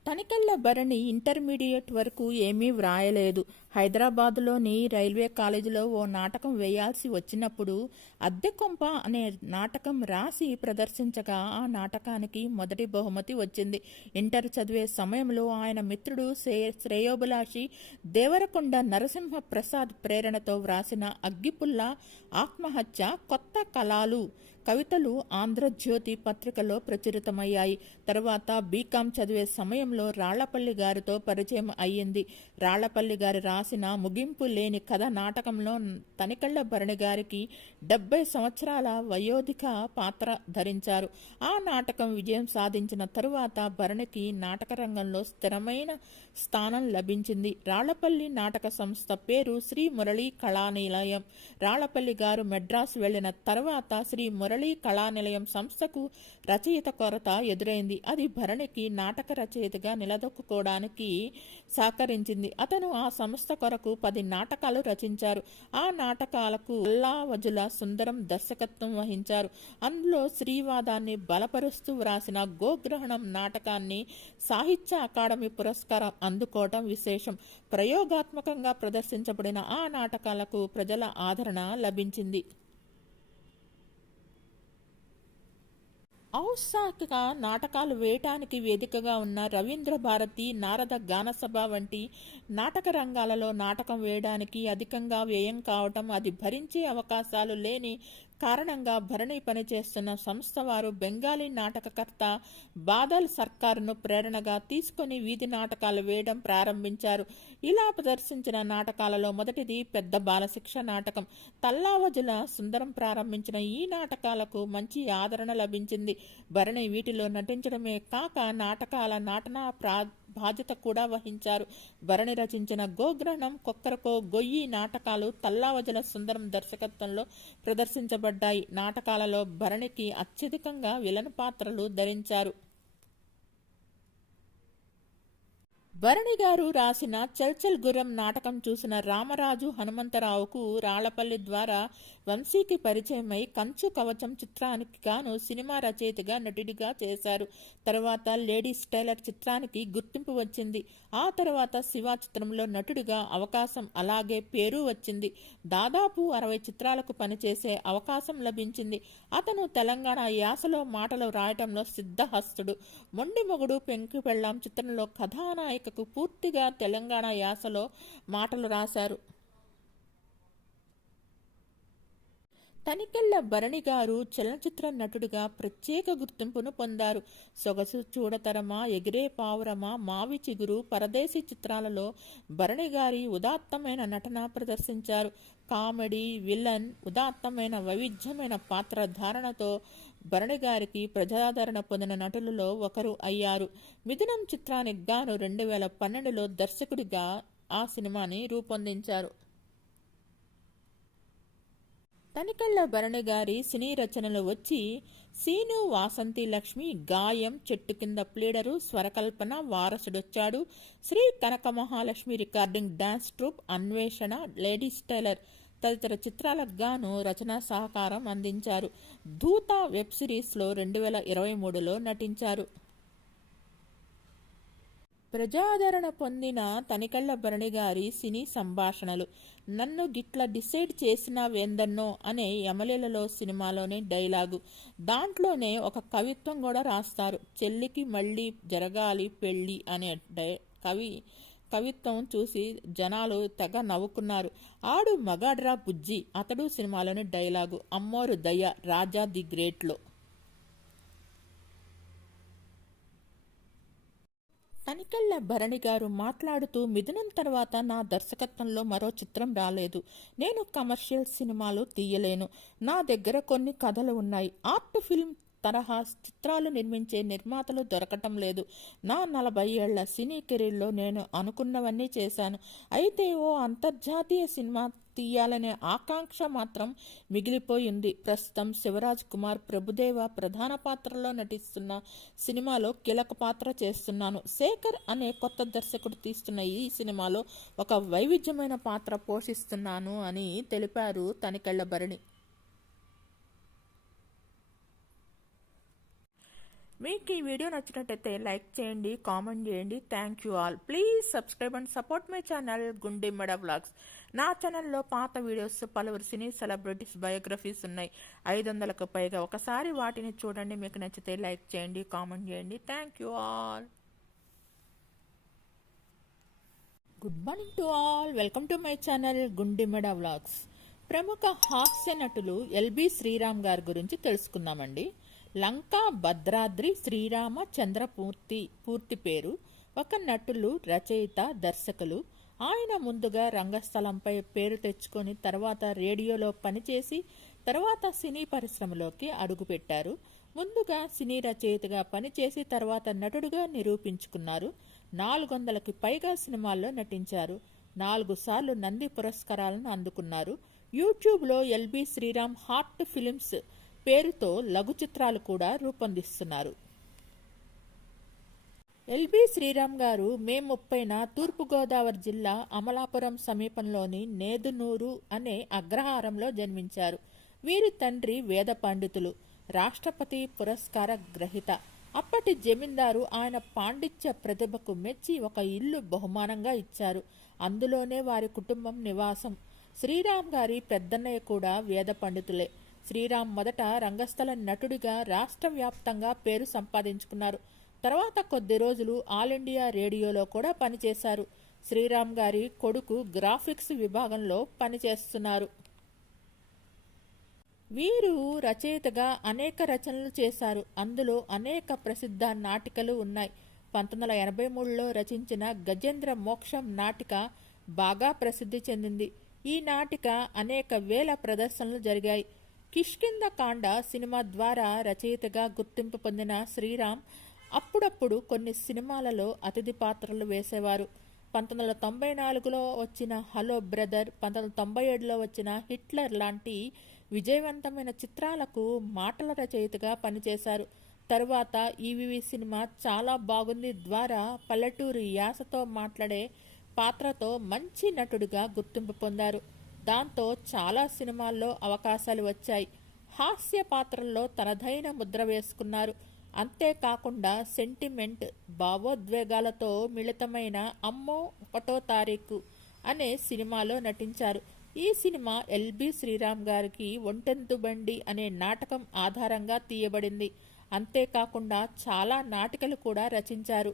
తనికెళ్ళ భరణి ఇంటర్మీడియట్ వరకు ఏమీ వ్రాయలేదు. హైదరాబాదులోని రైల్వే కాలేజీలో ఓ నాటకం వేయాల్సి వచ్చినప్పుడు అద్దె కొంప అనే నాటకం రాసి ప్రదర్శించగా ఆ నాటకానికి మొదటి బహుమతి వచ్చింది. ఇంటర్ చదివే సమయంలో ఆయన మిత్రుడు శ్రేయోభిలాషి దేవరకొండ నరసింహ ప్రసాద్ ప్రేరణతో వ్రాసిన అగ్గిపుల్ల, ఆత్మహత్య, కొత్త కళలు, కవితలు ఆంధ్రజ్యోతి పత్రికలో ప్రచురితమయ్యాయి. తరువాత బీకాం చదివే సమయంలో రాళ్లపల్లి గారితో పరిచయం అయ్యింది. రాళ్లపల్లి గారి రాసిన ముగింపు లేని కథ నాటకంలో తనికెళ్ల భరణి గారికి 70 సంవత్సరాల వయోధిక పాత్ర ధరించారు. ఆ నాటకం విజయం సాధించిన తరువాత భరణికి నాటక రంగంలో స్థిరమైన స్థానం లభించింది. రాళ్లపల్లి నాటక సంస్థ పేరు శ్రీ మురళీ కళానిలయం. రాళ్లపల్లి గారు మెడ్రాస్ వెళ్లిన తర్వాత శ్రీ మురళీ కళానిలయం సంస్థకు రచయిత కొరత ఎదురైంది. అది భరణికి నాటక రచయితగా నిలదొక్కుకోవడానికి సహకరించింది. అతను ఆ సంస్థ కొరకు 10 నాటకాలు రచించారు. ఆ నాటకాలకు అల్లావజుల సుందరం దర్శకత్వం వహించారు. అందులో స్త్రీవాదాన్ని బలపరుస్తూ వ్రాసిన గోగ్రహణం నాటకాన్ని సాహిత్య అకాడమీ పురస్కారం అందుకోవటం విశేషం. ప్రయోగాత్మకంగా ప్రదర్శించబడిన ఆ నాటకాలకు ప్రజల ఆదరణ లభించింది. ఔత్సాహిక నాటకాలు వేయటానికి వేదికగా ఉన్న రవీంద్ర భారతి, నారద గానసభ వంటి నాటక రంగాలలో నాటకం వేయడానికి అధికంగా వ్యయం కావటం, అది భరించే అవకాశాలు లేని కారణంగా భరణి పనిచేస్తున్న సంస్థ వారు బెంగాలీ నాటకకర్త బాదల్ సర్కార్ను ప్రేరణగా తీసుకొని వీధి నాటకాలు వేయడం ప్రారంభించారు. ఇలా ప్రదర్శించిన నాటకాలలో మొదటిది పెద్ద బాలశిక్ష నాటకం. తల్లావజుల సుందరం ప్రారంభించిన ఈ నాటకాలకు మంచి ఆదరణ లభించింది. భరణి వీటిలో నటించడమే కాక నాటకాల నాటన బాధ్యత కూడా వహించారు. భరణి రచించిన గోగ్రహణం, కొక్కరకో గొయ్యి నాటకాలు తల్లావజుల సుందరం దర్శకత్వంలో ప్రదర్శించబడ్డాయి. నాటకాలలో భరణికి అత్యధికంగా విలన్ పాత్రలు ధరించారు. భరణి గారు రాసిన చల్చల్ గుర్రం నాటకం చూసిన రామరాజు హనుమంతరావుకు రాళ్లపల్లి ద్వారా వంశీకి పరిచయమై కంచు కవచం చిత్రానికి గాను సినిమా రచయితగా నటుడిగా చేశారు. తర్వాత లేడీస్ టైలర్ చిత్రానికి గుర్తింపు వచ్చింది. ఆ తర్వాత శివ చిత్రంలో నటుడిగా అవకాశం, అలాగే పేరు వచ్చింది. దాదాపు 60 చిత్రాలకు పనిచేసే అవకాశం లభించింది. అతను తెలంగాణ యాసలో మాటలు రాయటంలో సిద్ధహస్తుడు. మొండి మొగుడు పెంకి పెళ్ళాం చిత్రంలో కథానాయికకు పూర్తిగా తెలంగాణ యాసలో మాటలు రాశారు. తనికెళ్ల భరణి గారు చలనచిత్ర నటుడిగా ప్రత్యేక గుర్తింపును పొందారు. సొగసు చూడతరమా, ఎగిరే పావురమా, మావి చిగురు, పరదేశీ చిత్రాలలో భరణి గారి ఉదాత్తమైన నటన ప్రదర్శించారు. కామెడీ, విలన్, ఉదాత్తమైన వైవిధ్యమైన పాత్ర ధారణతో భరణి గారికి ప్రజాదరణ పొందిన నటులలో ఒకరు అయ్యారు. మిథునం చిత్రానికి గాను 2012లో దర్శకుడిగా ఆ సినిమాని రూపొందించారు. తనికెళ్ల భరణి గారి సినీ రచనలు వచ్చి సీను, వాసంతి లక్ష్మి, గాయం, చెట్టు కింద ప్లీడరు, స్వరకల్పన, వారసుడొచ్చాడు, శ్రీ కనక మహాలక్ష్మి రికార్డింగ్ డాన్స్ ట్రూప్, అన్వేషణ, లేడీస్ టైలర్ తదితర చిత్రాలకు గాను రచనా సహకారం అందించారు. దూత వెబ్ సిరీస్లో 2023లో నటించారు. ప్రజాదరణ పొందిన తనికెళ్ల భరణి గారి సినీ సంభాషణలు. నన్ను గిట్ల డిసైడ్ చేసిన వేందన్నో అనే యమలీలలో సినిమాలోని డైలాగు. దాంట్లోనే ఒక కవిత్వం కూడా రాస్తారు. చెల్లికి మళ్ళీ జరగాలి పెళ్ళి అనే కవిత్వం చూసి జనాలు తెగ నవ్వుకున్నారు. ఆడు మగాడ్రా బుజ్జి అతడు సినిమాలోని డైలాగు. అమ్మోరు దయ, రాజా ది గ్రేట్లో. తనికెళ్ల భరణి గారు మాట్లాడుతూ, మిథునం తర్వాత నా దర్శకత్వంలో మరో చిత్రం రాలేదు. నేను కమర్షియల్ సినిమాలు తీయలేను. నా దగ్గర కొన్ని కథలు ఉన్నాయి. ఆర్ట్ ఫిల్మ్ తరహా చిత్రాలు నిర్మించే నిర్మాతలు దొరకటం లేదు. నా 40 ఏళ్ల సినీ కెరీర్లో నేను అనుకున్నవన్నీ చేశాను. అయితే ఓ అంతర్జాతీయ సినిమా తీయాలనే ఆకాంక్ష మాత్రం మిగిలిపోయింది. ప్రస్తుతం శివరాజ్ కుమార్, ప్రభుదేవ ప్రధాన పాత్రలో నటిస్తున్న సినిమాలో కీలక పాత్ర చేస్తున్నాను. శేఖర్ అనే కొత్త దర్శకుడు తీస్తున్న ఈ సినిమాలో ఒక వైవిధ్యమైన పాత్ర పోషిస్తున్నాను అని తెలిపారు తనికెళ్ల భరణి. మీకు ఈ వీడియో నచ్చినట్టయితే లైక్ చేయండి, కామెంట్ చేయండి. Thank you all. Please subscribe and support my channel Gundemmada vlogs. నా ఛానల్లో పాత వీడియోస్, పలువురు సినీ సెలబ్రిటీస్ బయోగ్రఫీస్ ఉన్నాయి. 500కు పైగా. ఒకసారి వాటిని చూడండి. మీకు నచ్చితే లైక్ చేయండి, కామెంట్ చేయండి. Thank you all. Good morning to all. Welcome to my channel Gundemmada vlogs. ప్రముఖ హాస్య నటులు ఎల్బి శ్రీరామ్ గారి గురించి తెలుసుకుందామండి. లంకా భద్రాద్రి శ్రీరామ చంద్రపూర్తి పూర్తి పేరు. ఒక నటులు, రచయిత, దర్శకులు. ఆయన ముందుగా రంగస్థలంపై పేరు తెచ్చుకొని తర్వాత రేడియోలో పనిచేసి తర్వాత సినీ పరిశ్రమలోకి అడుగుపెట్టారు. ముందుగా సినీ రచయితగా పనిచేసి తర్వాత నటుడుగా నిరూపించుకున్నారు. 400కి పైగా సినిమాల్లో నటించారు. 4 సార్లు నంది పురస్కారాలను అందుకున్నారు. యూట్యూబ్లో ఎల్బి శ్రీరామ్ హార్ట్ ఫిలిమ్స్ పేరుతో లఘు చిత్రాలు కూడా రూపొందిస్తున్నారు. ఎల్బి శ్రీరామ్ గారు మే 30న తూర్పుగోదావరి జిల్లా అమలాపురం సమీపంలోని నేదునూరు అనే అగ్రహారంలో జన్మించారు. వీరి తండ్రి వేద పండితులు, రాష్ట్రపతి పురస్కార గ్రహీత. అప్పటి జమీందారు ఆయన పాండిత్య ప్రతిభకు మెచ్చి ఒక ఇల్లు బహుమానంగా ఇచ్చారు. అందులోనే వారి కుటుంబం నివాసం. శ్రీరామ్ గారి పెద్దన్నయ్య కూడా వేద పండితులే. శ్రీరామ్ మొదట రంగస్థల నటుడిగా రాష్ట్ర వ్యాప్తంగా పేరు సంపాదించుకున్నారు. తర్వాత కొద్ది రోజులు ఆల్ ఇండియా రేడియోలో కూడా పనిచేశారు. శ్రీరామ్ గారి కొడుకు గ్రాఫిక్స్ విభాగంలో పనిచేస్తున్నారు. వీరు రచయితగా అనేక రచనలు చేశారు. అందులో అనేక ప్రసిద్ధ నాటికలు ఉన్నాయి. 1983లో రచించిన గజేంద్ర మోక్షం నాటిక బాగా ప్రసిద్ధి చెందింది. ఈ నాటిక అనేక వేల ప్రదర్శనలు జరిగాయి. కిష్కింద కాండ సినిమా ద్వారా రచయితగా గుర్తింపు పొందిన శ్రీరామ్ అప్పుడప్పుడు కొన్ని సినిమాలలో అతిథి పాత్రలు వేసేవారు. 1994లో వచ్చిన హలో బ్రదర్, 1997లో వచ్చిన హిట్లర్ లాంటి విజయవంతమైన చిత్రాలకు మాటల రచయితగా పనిచేశారు. తరువాత ఈవీవి సినిమా చాలా బాగుంది ద్వారా పల్లెటూరు యాసతో మాట్లాడే పాత్రతో మంచి నటుడిగా గుర్తింపు పొందారు. దాంతో చాలా సినిమాల్లో అవకాశాలు వచ్చాయి. హాస్య పాత్రల్లో తనదైన ముద్ర వేసుకున్నారు. అంతేకాకుండా సెంటిమెంట్, భావోద్వేగాలతో మిళితమైన అమ్మో 1వ తారీఖు అనే సినిమాలో నటించారు. ఈ సినిమా ఎల్బి శ్రీరామ్ గారికి ఒంటెంతు బండి అనే నాటకం ఆధారంగా తీయబడింది. అంతేకాకుండా చాలా నాటికలు కూడా రచించారు.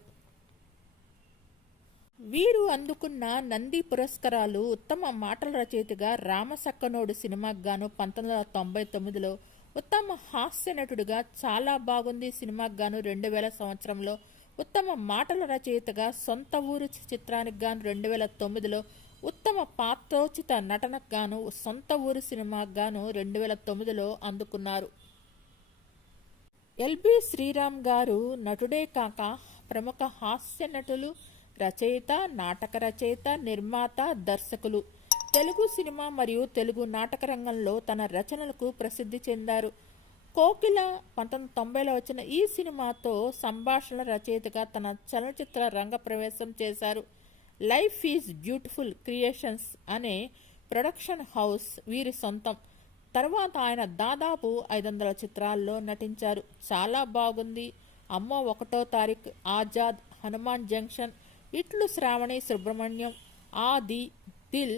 వీరు అందుకున్న నంది పురస్కారాలు: ఉత్తమ మాటల రచయితగా రామసక్కనోడు సినిమాకు గాను 1999లో, ఉత్తమ హాస్య నటుడిగా చాలా బాగుంది సినిమాకు గాను 2000 సంవత్సరంలో, ఉత్తమ మాటల రచయితగా సొంత ఊరు చిత్రానికి గాను 2009లో, ఉత్తమ పాత్రోచిత నటనకు గాను సొంత ఊరు సినిమాకు గాను 2009లో అందుకున్నారు. ఎల్బి శ్రీరామ్ గారు నటుడే కాక ప్రముఖ హాస్య నటులు, రచయిత, నాటక రచయిత, నిర్మాత, దర్శకులు. తెలుగు సినిమా మరియు తెలుగు నాటక రంగంలో తన రచనలకు ప్రసిద్ధి చెందారు. కోకిల 1990లో వచ్చిన ఈ సినిమాతో సంభాషణ రచయితగా తన చలనచిత్ర రంగ ప్రవేశం చేశారు. లైఫ్ ఈజ్ బ్యూటిఫుల్ క్రియేషన్స్ అనే ప్రొడక్షన్ హౌస్ వీరి సొంతం. తర్వాత ఆయన దాదాపు 500 చిత్రాల్లో నటించారు. చాలా బాగుంది, అమ్మో 1వ తారీఖు, ఆజాద్, హనుమాన్ జంక్షన్, ఇట్లు శ్రావణి సుబ్రహ్మణ్యం, ఆది, దిల్,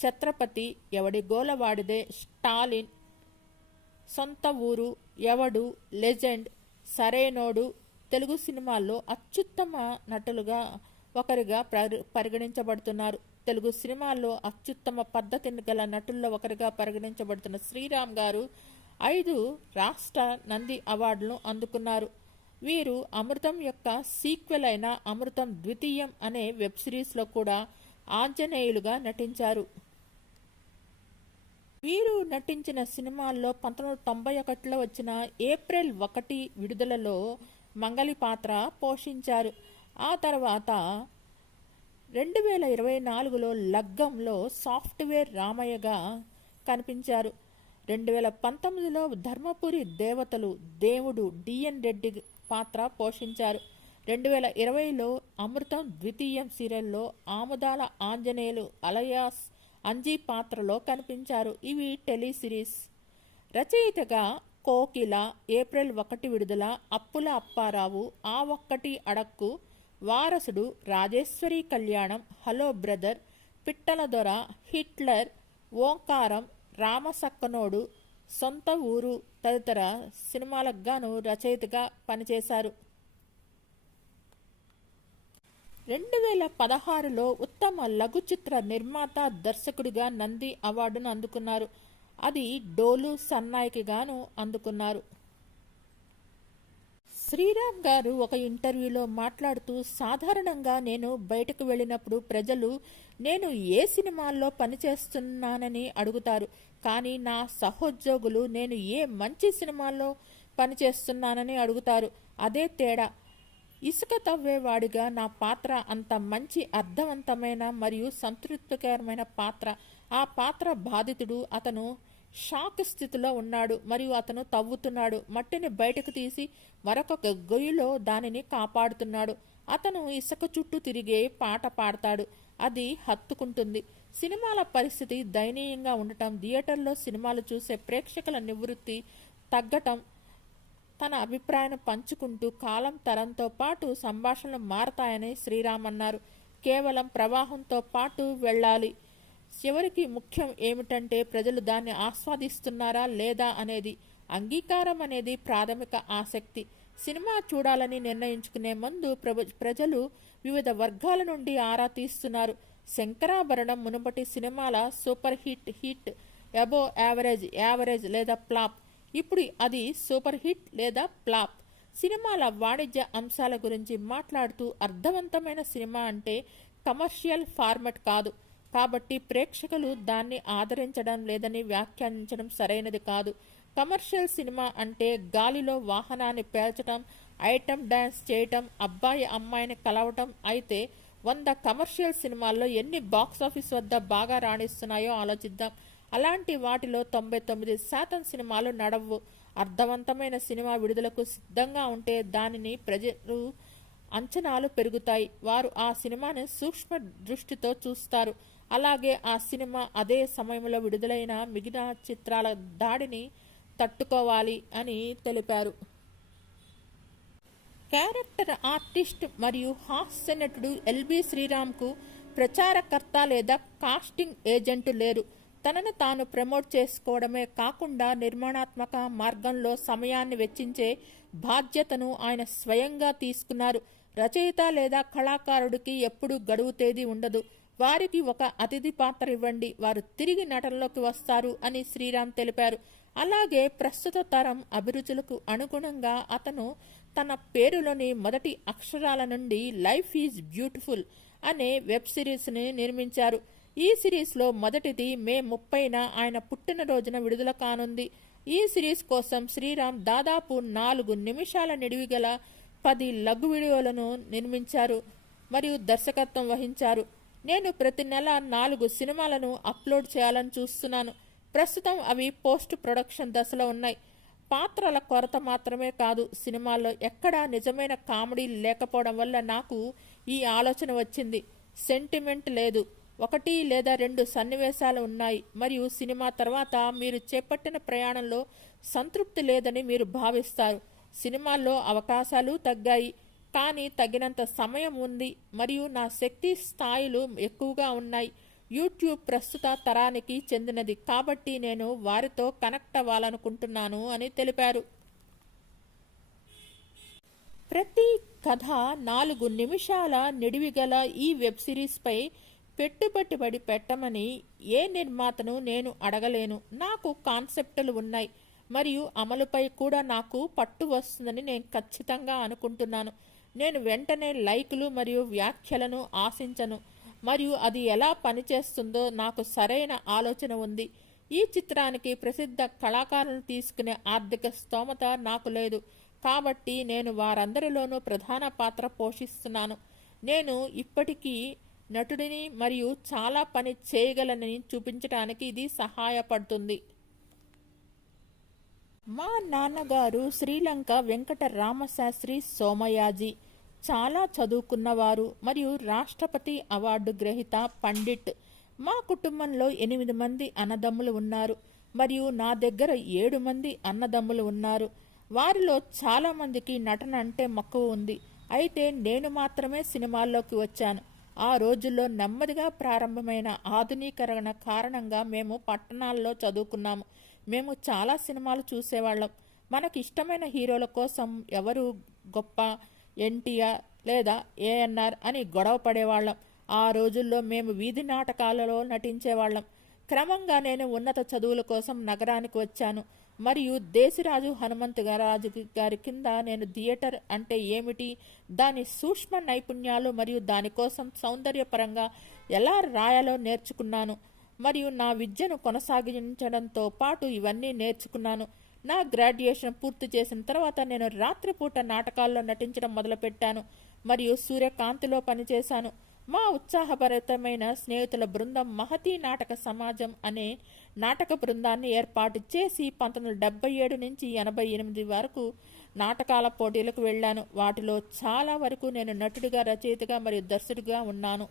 ఛత్రపతి, ఎవడి గోలవాడిదే, స్టాలిన్, సొంత ఊరు, ఎవడు, లెజెండ్, సరైనోడు తెలుగు సినిమాల్లో అత్యుత్తమ నటులుగా ఒకరిగా పరిగణించబడుతున్నారు. తెలుగు సినిమాల్లో అత్యుత్తమ పద్ధతిని గల నటుల్లో ఒకరిగా పరిగణించబడుతున్న శ్రీరామ్ గారు 5 రాష్ట్ర నంది అవార్డులను అందుకున్నారు. వీరు అమృతం యొక్క సీక్వెల్ అయిన అమృతం ద్వితీయం అనే వెబ్ సిరీస్లో కూడా ఆంజనేయులుగా నటించారు. వీరు నటించిన సినిమాల్లో 1991లో వచ్చిన ఏప్రిల్ 1 విడుదలలో మంగళి పాత్ర పోషించారు. ఆ తర్వాత 2024లో లగ్గంలో సాఫ్ట్వేర్ రామయ్యగా కనిపించారు. 2019లో ధర్మపురి దేవతలు దేవుడు డిఎన్ రెడ్డి పాత్ర పోషించారు. 2020లో అమృతం ద్వితీయం సీరియల్లో ఆముదాల ఆంజనేయులు అలయాస్ అంజీ పాత్రలో కనిపించారు. ఇవి టెలిసిరీస్. రచయితగా కోకిల, ఏప్రిల్ 1 విడుదల, అప్పుల అప్పారావు, ఆ ఒక్కటి అడక్కు, వారసుడు, రాజేశ్వరి కళ్యాణం, హలో బ్రదర్, పిట్టల దొర, హిట్లర్, ఓంకారం, రామసక్కనోడు, సొంత ఊరు తదితర సినిమాలకు గాను రచయితగా పనిచేశారు. 2016లో ఉత్తమ లఘు చిత్ర నిర్మాత దర్శకుడిగా నంది అవార్డును అందుకున్నారు. అది డోలు సన్నాయికి గాను అందుకున్నారు. శ్రీరామ్ గారు ఒక ఇంటర్వ్యూలో మాట్లాడుతూ, సాధారణంగా నేను బయటకు వెళ్ళినప్పుడు ప్రజలు నేను ఏ సినిమాల్లో పనిచేస్తున్నానని అడుగుతారు. కానీ నా సహోద్యోగులు నేను ఏ మంచి సినిమాల్లో పనిచేస్తున్నానని అడుగుతారు. అదే తేడా. ఇసుక తవ్వేవాడిగా నా పాత్ర అంత మంచి అర్థవంతమైన మరియు సంతృప్తికరమైన పాత్ర. ఆ పాత్ర బాధితుడు. అతను షాక్ స్థితిలో ఉన్నాడు మరియు అతను తవ్వుతున్నాడు. మట్టిని బయటకు తీసి మరొక గొయ్యిలో దానిని కాపాడుతున్నాడు. అతను ఇసుక చుట్టూ తిరిగే పాట పాడతాడు. అది హత్తుకుంటుంది. సినిమాల పరిస్థితి దయనీయంగా ఉండటం, థియేటర్లో సినిమాలు చూసే ప్రేక్షకుల నివృత్తి తగ్గటం. తన అభిప్రాయాన్ని పంచుకుంటూ, కాలం తరంతో పాటు సంభాషణలు మారతాయని శ్రీరామ్ అన్నారు. కేవలం ప్రవాహంతో పాటు వెళ్ళాలి. చివరికి ముఖ్యం ఏమిటంటే ప్రజలు దాన్ని ఆస్వాదిస్తున్నారా లేదా అనేది. అంగీకారం అనేది ప్రాథమిక ఆసక్తి. సినిమా చూడాలని నిర్ణయించుకునే ముందు ప్రజలు వివిధ వర్గాల నుండి ఆరా తీస్తున్నారు. శంకరాభరణం మునుపటి సినిమాల సూపర్ హిట్, అబో యావరేజ్, యావరేజ్ లేదా ఫ్లాప్. ఇప్పుడు అది సూపర్ హిట్ లేదా ఫ్లాప్. సినిమాల వాణిజ్య అంశాల గురించి మాట్లాడుతూ, అర్థవంతమైన సినిమా అంటే కమర్షియల్ ఫార్మాట్ కాదు. కాబట్టి ప్రేక్షకులు దాన్ని ఆదరించడం లేదని వ్యాఖ్యానించడం సరైనది కాదు. కమర్షియల్ సినిమా అంటే గాలిలో వాహనాన్ని పేల్చడం, ఐటమ్ డ్యాన్స్ చేయటం, అబ్బాయి అమ్మాయిని కలవటం. అయితే 100 కమర్షియల్ సినిమాల్లో ఎన్ని బాక్సాఫీస్ వద్ద బాగా రాణిస్తున్నాయో ఆలోచిద్దాం. అలాంటి వాటిలో 99% సినిమాలు నడవు. అర్థవంతమైన సినిమా విడుదలకు సిద్ధంగా ఉంటే దానిని ప్రజలు అంచనాలు పెరుగుతాయి. వారు ఆ సినిమాని సూక్ష్మ దృష్టితో చూస్తారు. అలాగే ఆ సినిమా అదే సమయంలో విడుదలైన మిగిలిన చిత్రాల దాడిని తట్టుకోవాలి అని తెలిపారు. క్యారెక్టర్ ఆర్టిస్ట్ మరియు హాస్య నటుడు ఎల్బి శ్రీరామ్కు ప్రచారకర్త లేదా కాస్టింగ్ ఏజెంట్ లేరు. తనను తాను ప్రమోట్ చేసుకోవడమే కాకుండా నిర్మాణాత్మక మార్గంలో సమయాన్ని వెచ్చించే బాధ్యతను ఆయన స్వయంగా తీసుకున్నారు. రచయిత లేదా కళాకారుడికి ఎప్పుడు గడువు తేదీ ఉండదు. వారికి ఒక అతిథి పాత్ర ఇవ్వండి, వారు తిరిగి నటనలోకి వస్తారు అని శ్రీరామ్ తెలిపారు. అలాగే ప్రస్తుత తరం అభిరుచులకు అనుగుణంగా అతను తన పేరులోని మొదటి అక్షరాల నుండి లైఫ్ ఈజ్ బ్యూటిఫుల్ అనే వెబ్ సిరీస్ని నిర్మించారు. ఈ సిరీస్లో మొదటిది మే 30న ఆయన పుట్టినరోజున విడుదల కానుంది. ఈ సిరీస్ కోసం శ్రీరామ్ దాదాపు 4 నిమిషాల నిడివి గల 10 లఘు వీడియోలను నిర్మించారు మరియు దర్శకత్వం వహించారు. నేను ప్రతి నెల 4 సినిమాలను అప్లోడ్ చేయాలని చూస్తున్నాను. ప్రస్తుతం అవి పోస్ట్ ప్రొడక్షన్ దశలో ఉన్నాయి. పాత్రల కొరత మాత్రమే కాదు, సినిమాల్లో ఎక్కడా నిజమైన కామెడీ లేకపోవడం వల్ల నాకు ఈ ఆలోచన వచ్చింది. సెంటిమెంట్ లేదు. 1 లేదా 2 సన్నివేశాలు ఉన్నాయి మరియు సినిమా తర్వాత మీరు చేపట్టిన ప్రయాణంలో సంతృప్తి లేదని మీరు భావిస్తారు. సినిమాల్లో అవకాశాలు తగ్గాయి, కానీ తగినంత సమయం ఉంది మరియు నా శక్తి స్థాయిలు ఎక్కువగా ఉన్నాయి. యూట్యూబ్ ప్రస్తుత తరానికి చెందినది కాబట్టి నేను వారితో కనెక్ట్ అవ్వాలనుకుంటున్నాను అని తెలిపారు. ప్రతి కథ 4 నిమిషాల నిడివిగల ఈ వెబ్ సిరీస్పై పెట్టుబడి పెట్టమని ఏ నిర్మాతను నేను అడగలేను. నాకు కాన్సెప్టులు ఉన్నాయి మరియు అమలుపై కూడా నాకు పట్టు వస్తుందని నేను ఖచ్చితంగా అనుకుంటున్నాను. నేను వెంటనే లైకులు మరియు వ్యాఖ్యలను ఆశించను మరియు అది ఎలా పనిచేస్తుందో నాకు సరైన ఆలోచన ఉంది. ఈ చిత్రానికి ప్రసిద్ధ కళాకారులను తీసుకునే ఆర్థిక స్తోమత నాకు లేదు కాబట్టి నేను వారందరిలోనూ ప్రధాన పాత్ర పోషిస్తున్నాను. నేను ఇప్పటికీ నటుడిని మరియు చాలా పని చేయగలనని చూపించడానికి ఇది సహాయపడుతుంది. మా నాన్నగారు శ్రీలంక వెంకట రామశాస్త్రి సోమయాజీ. చాలా చదువుకున్నవారు మరియు రాష్ట్రపతి అవార్డు గ్రహీత పండిట్. మా కుటుంబంలో 8 మంది అన్నదమ్ములు ఉన్నారు మరియు నా దగ్గర 7 మంది అన్నదమ్ములు ఉన్నారు. వారిలో చాలామందికి నటన అంటే మక్కువ ఉంది. అయితే నేను మాత్రమే సినిమాల్లోకి వచ్చాను. ఆ రోజుల్లో నెమ్మదిగా ప్రారంభమైన ఆధునీకరణ కారణంగా మేము పట్టణాల్లో చదువుకున్నాము. మేము చాలా సినిమాలు చూసేవాళ్ళం. మనకి ఇష్టమైన హీరోల కోసం ఎవరు గొప్ప ఎన్టీఆర్ లేదా ఏఎన్ఆర్ అని గొడవ పడేవాళ్ళం. ఆ రోజుల్లో మేము వీధి నాటకాలలో నటించేవాళ్ళం. క్రమంగా నేను ఉన్నత చదువుల కోసం నగరానికి వచ్చాను మరియు దేశరాజు హనుమంతరాజు గారి కింద నేను థియేటర్ అంటే ఏమిటి, దాని సూక్ష్మ నైపుణ్యాలు మరియు దానికోసం సౌందర్యపరంగా ఎలా రాయాలో నేర్చుకున్నాను మరియు నా విద్యను కొనసాగించడంతో పాటు ఇవన్నీ నేర్చుకున్నాను. నా గ్రాడ్యుయేషన్ పూర్తి చేసిన తర్వాత నేను రాత్రిపూట నాటకాల్లో నటించడం మొదలుపెట్టాను మరియు సూర్యకాంతిలో పనిచేశాను. మా ఉత్సాహభరితమైన స్నేహితుల బృందం మహతీ నాటక సమాజం అనే నాటక బృందాన్ని ఏర్పాటు చేసి 1977 నుంచి 88 వరకు నాటకాల పోటీలకు వెళ్ళాను. వాటిలో చాలా వరకు నేను నటుడిగా, రచయితగా మరియు దర్శకుడిగా ఉన్నాను.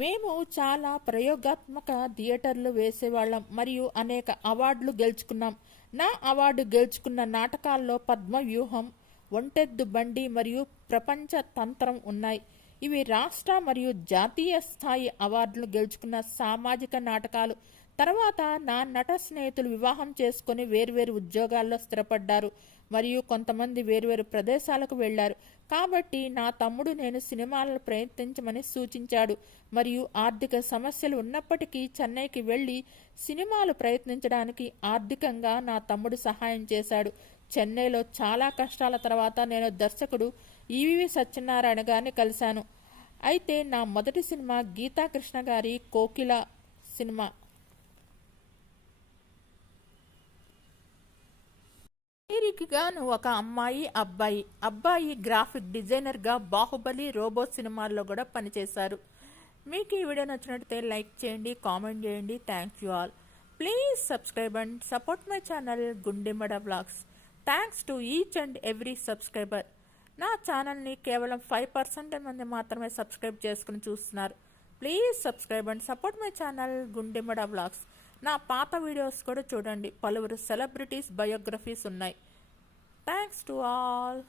మేము చాలా ప్రయోగాత్మక థియేటర్లు వేసేవాళ్ళం మరియు అనేక అవార్డులు గెలుచుకున్నాం. నా అవార్డు గెలుచుకున్న నాటకాల్లో పద్మవ్యూహం, ఒంటెద్దు బండి మరియు ప్రపంచ తంత్రం ఉన్నాయి. ఇవి రాష్ట్ర మరియు జాతీయ స్థాయి అవార్డులు గెలుచుకున్న సామాజిక నాటకాలు. తర్వాత నా నట స్నేహితులు వివాహం చేసుకుని వేర్వేరు ఉద్యోగాల్లో స్థిరపడ్డారు మరియు కొంతమంది వేర్వేరు ప్రదేశాలకు వెళ్లారు. కాబట్టి నా తమ్ముడు నేను సినిమాలను ప్రయత్నించమని సూచించాడు మరియు ఆర్థిక సమస్యలు ఉన్నప్పటికీ చెన్నైకి వెళ్లి సినిమాలు ప్రయత్నించడానికి ఆర్థికంగా నా తమ్ముడు సహాయం చేశాడు. చెన్నైలో చాలా కష్టాల తర్వాత నేను దర్శకుడు ఈవి సత్యనారాయణ గారిని కలిశాను. అయితే నా మొదటి సినిమా గీతాకృష్ణ గారి కోకిల సినిమా. వీరికి గాను ఒక అమ్మాయి, అబ్బాయి గ్రాఫిక్ డిజైనర్గా బాహుబలి, రోబో సినిమాల్లో కూడా పనిచేశారు. మీకు ఈ వీడియో నచ్చినట్లయితే లైక్ చేయండి, కామెంట్ చేయండి. Thank you all. Please subscribe and support my channel గుండెమడ vlogs. Thanks to each and every subscriber. నా ఛానల్ని కేవలం 5% మంది మాత్రమే సబ్స్క్రైబ్ చేసుకుని చూస్తున్నారు. Please subscribe and support my channel గుండెమడ vlogs. నా పాత వీడియోస్ కూడా చూడండి. పలువురు సెలబ్రిటీస్ బయోగ్రఫీస్ ఉన్నాయి. Thanks to all.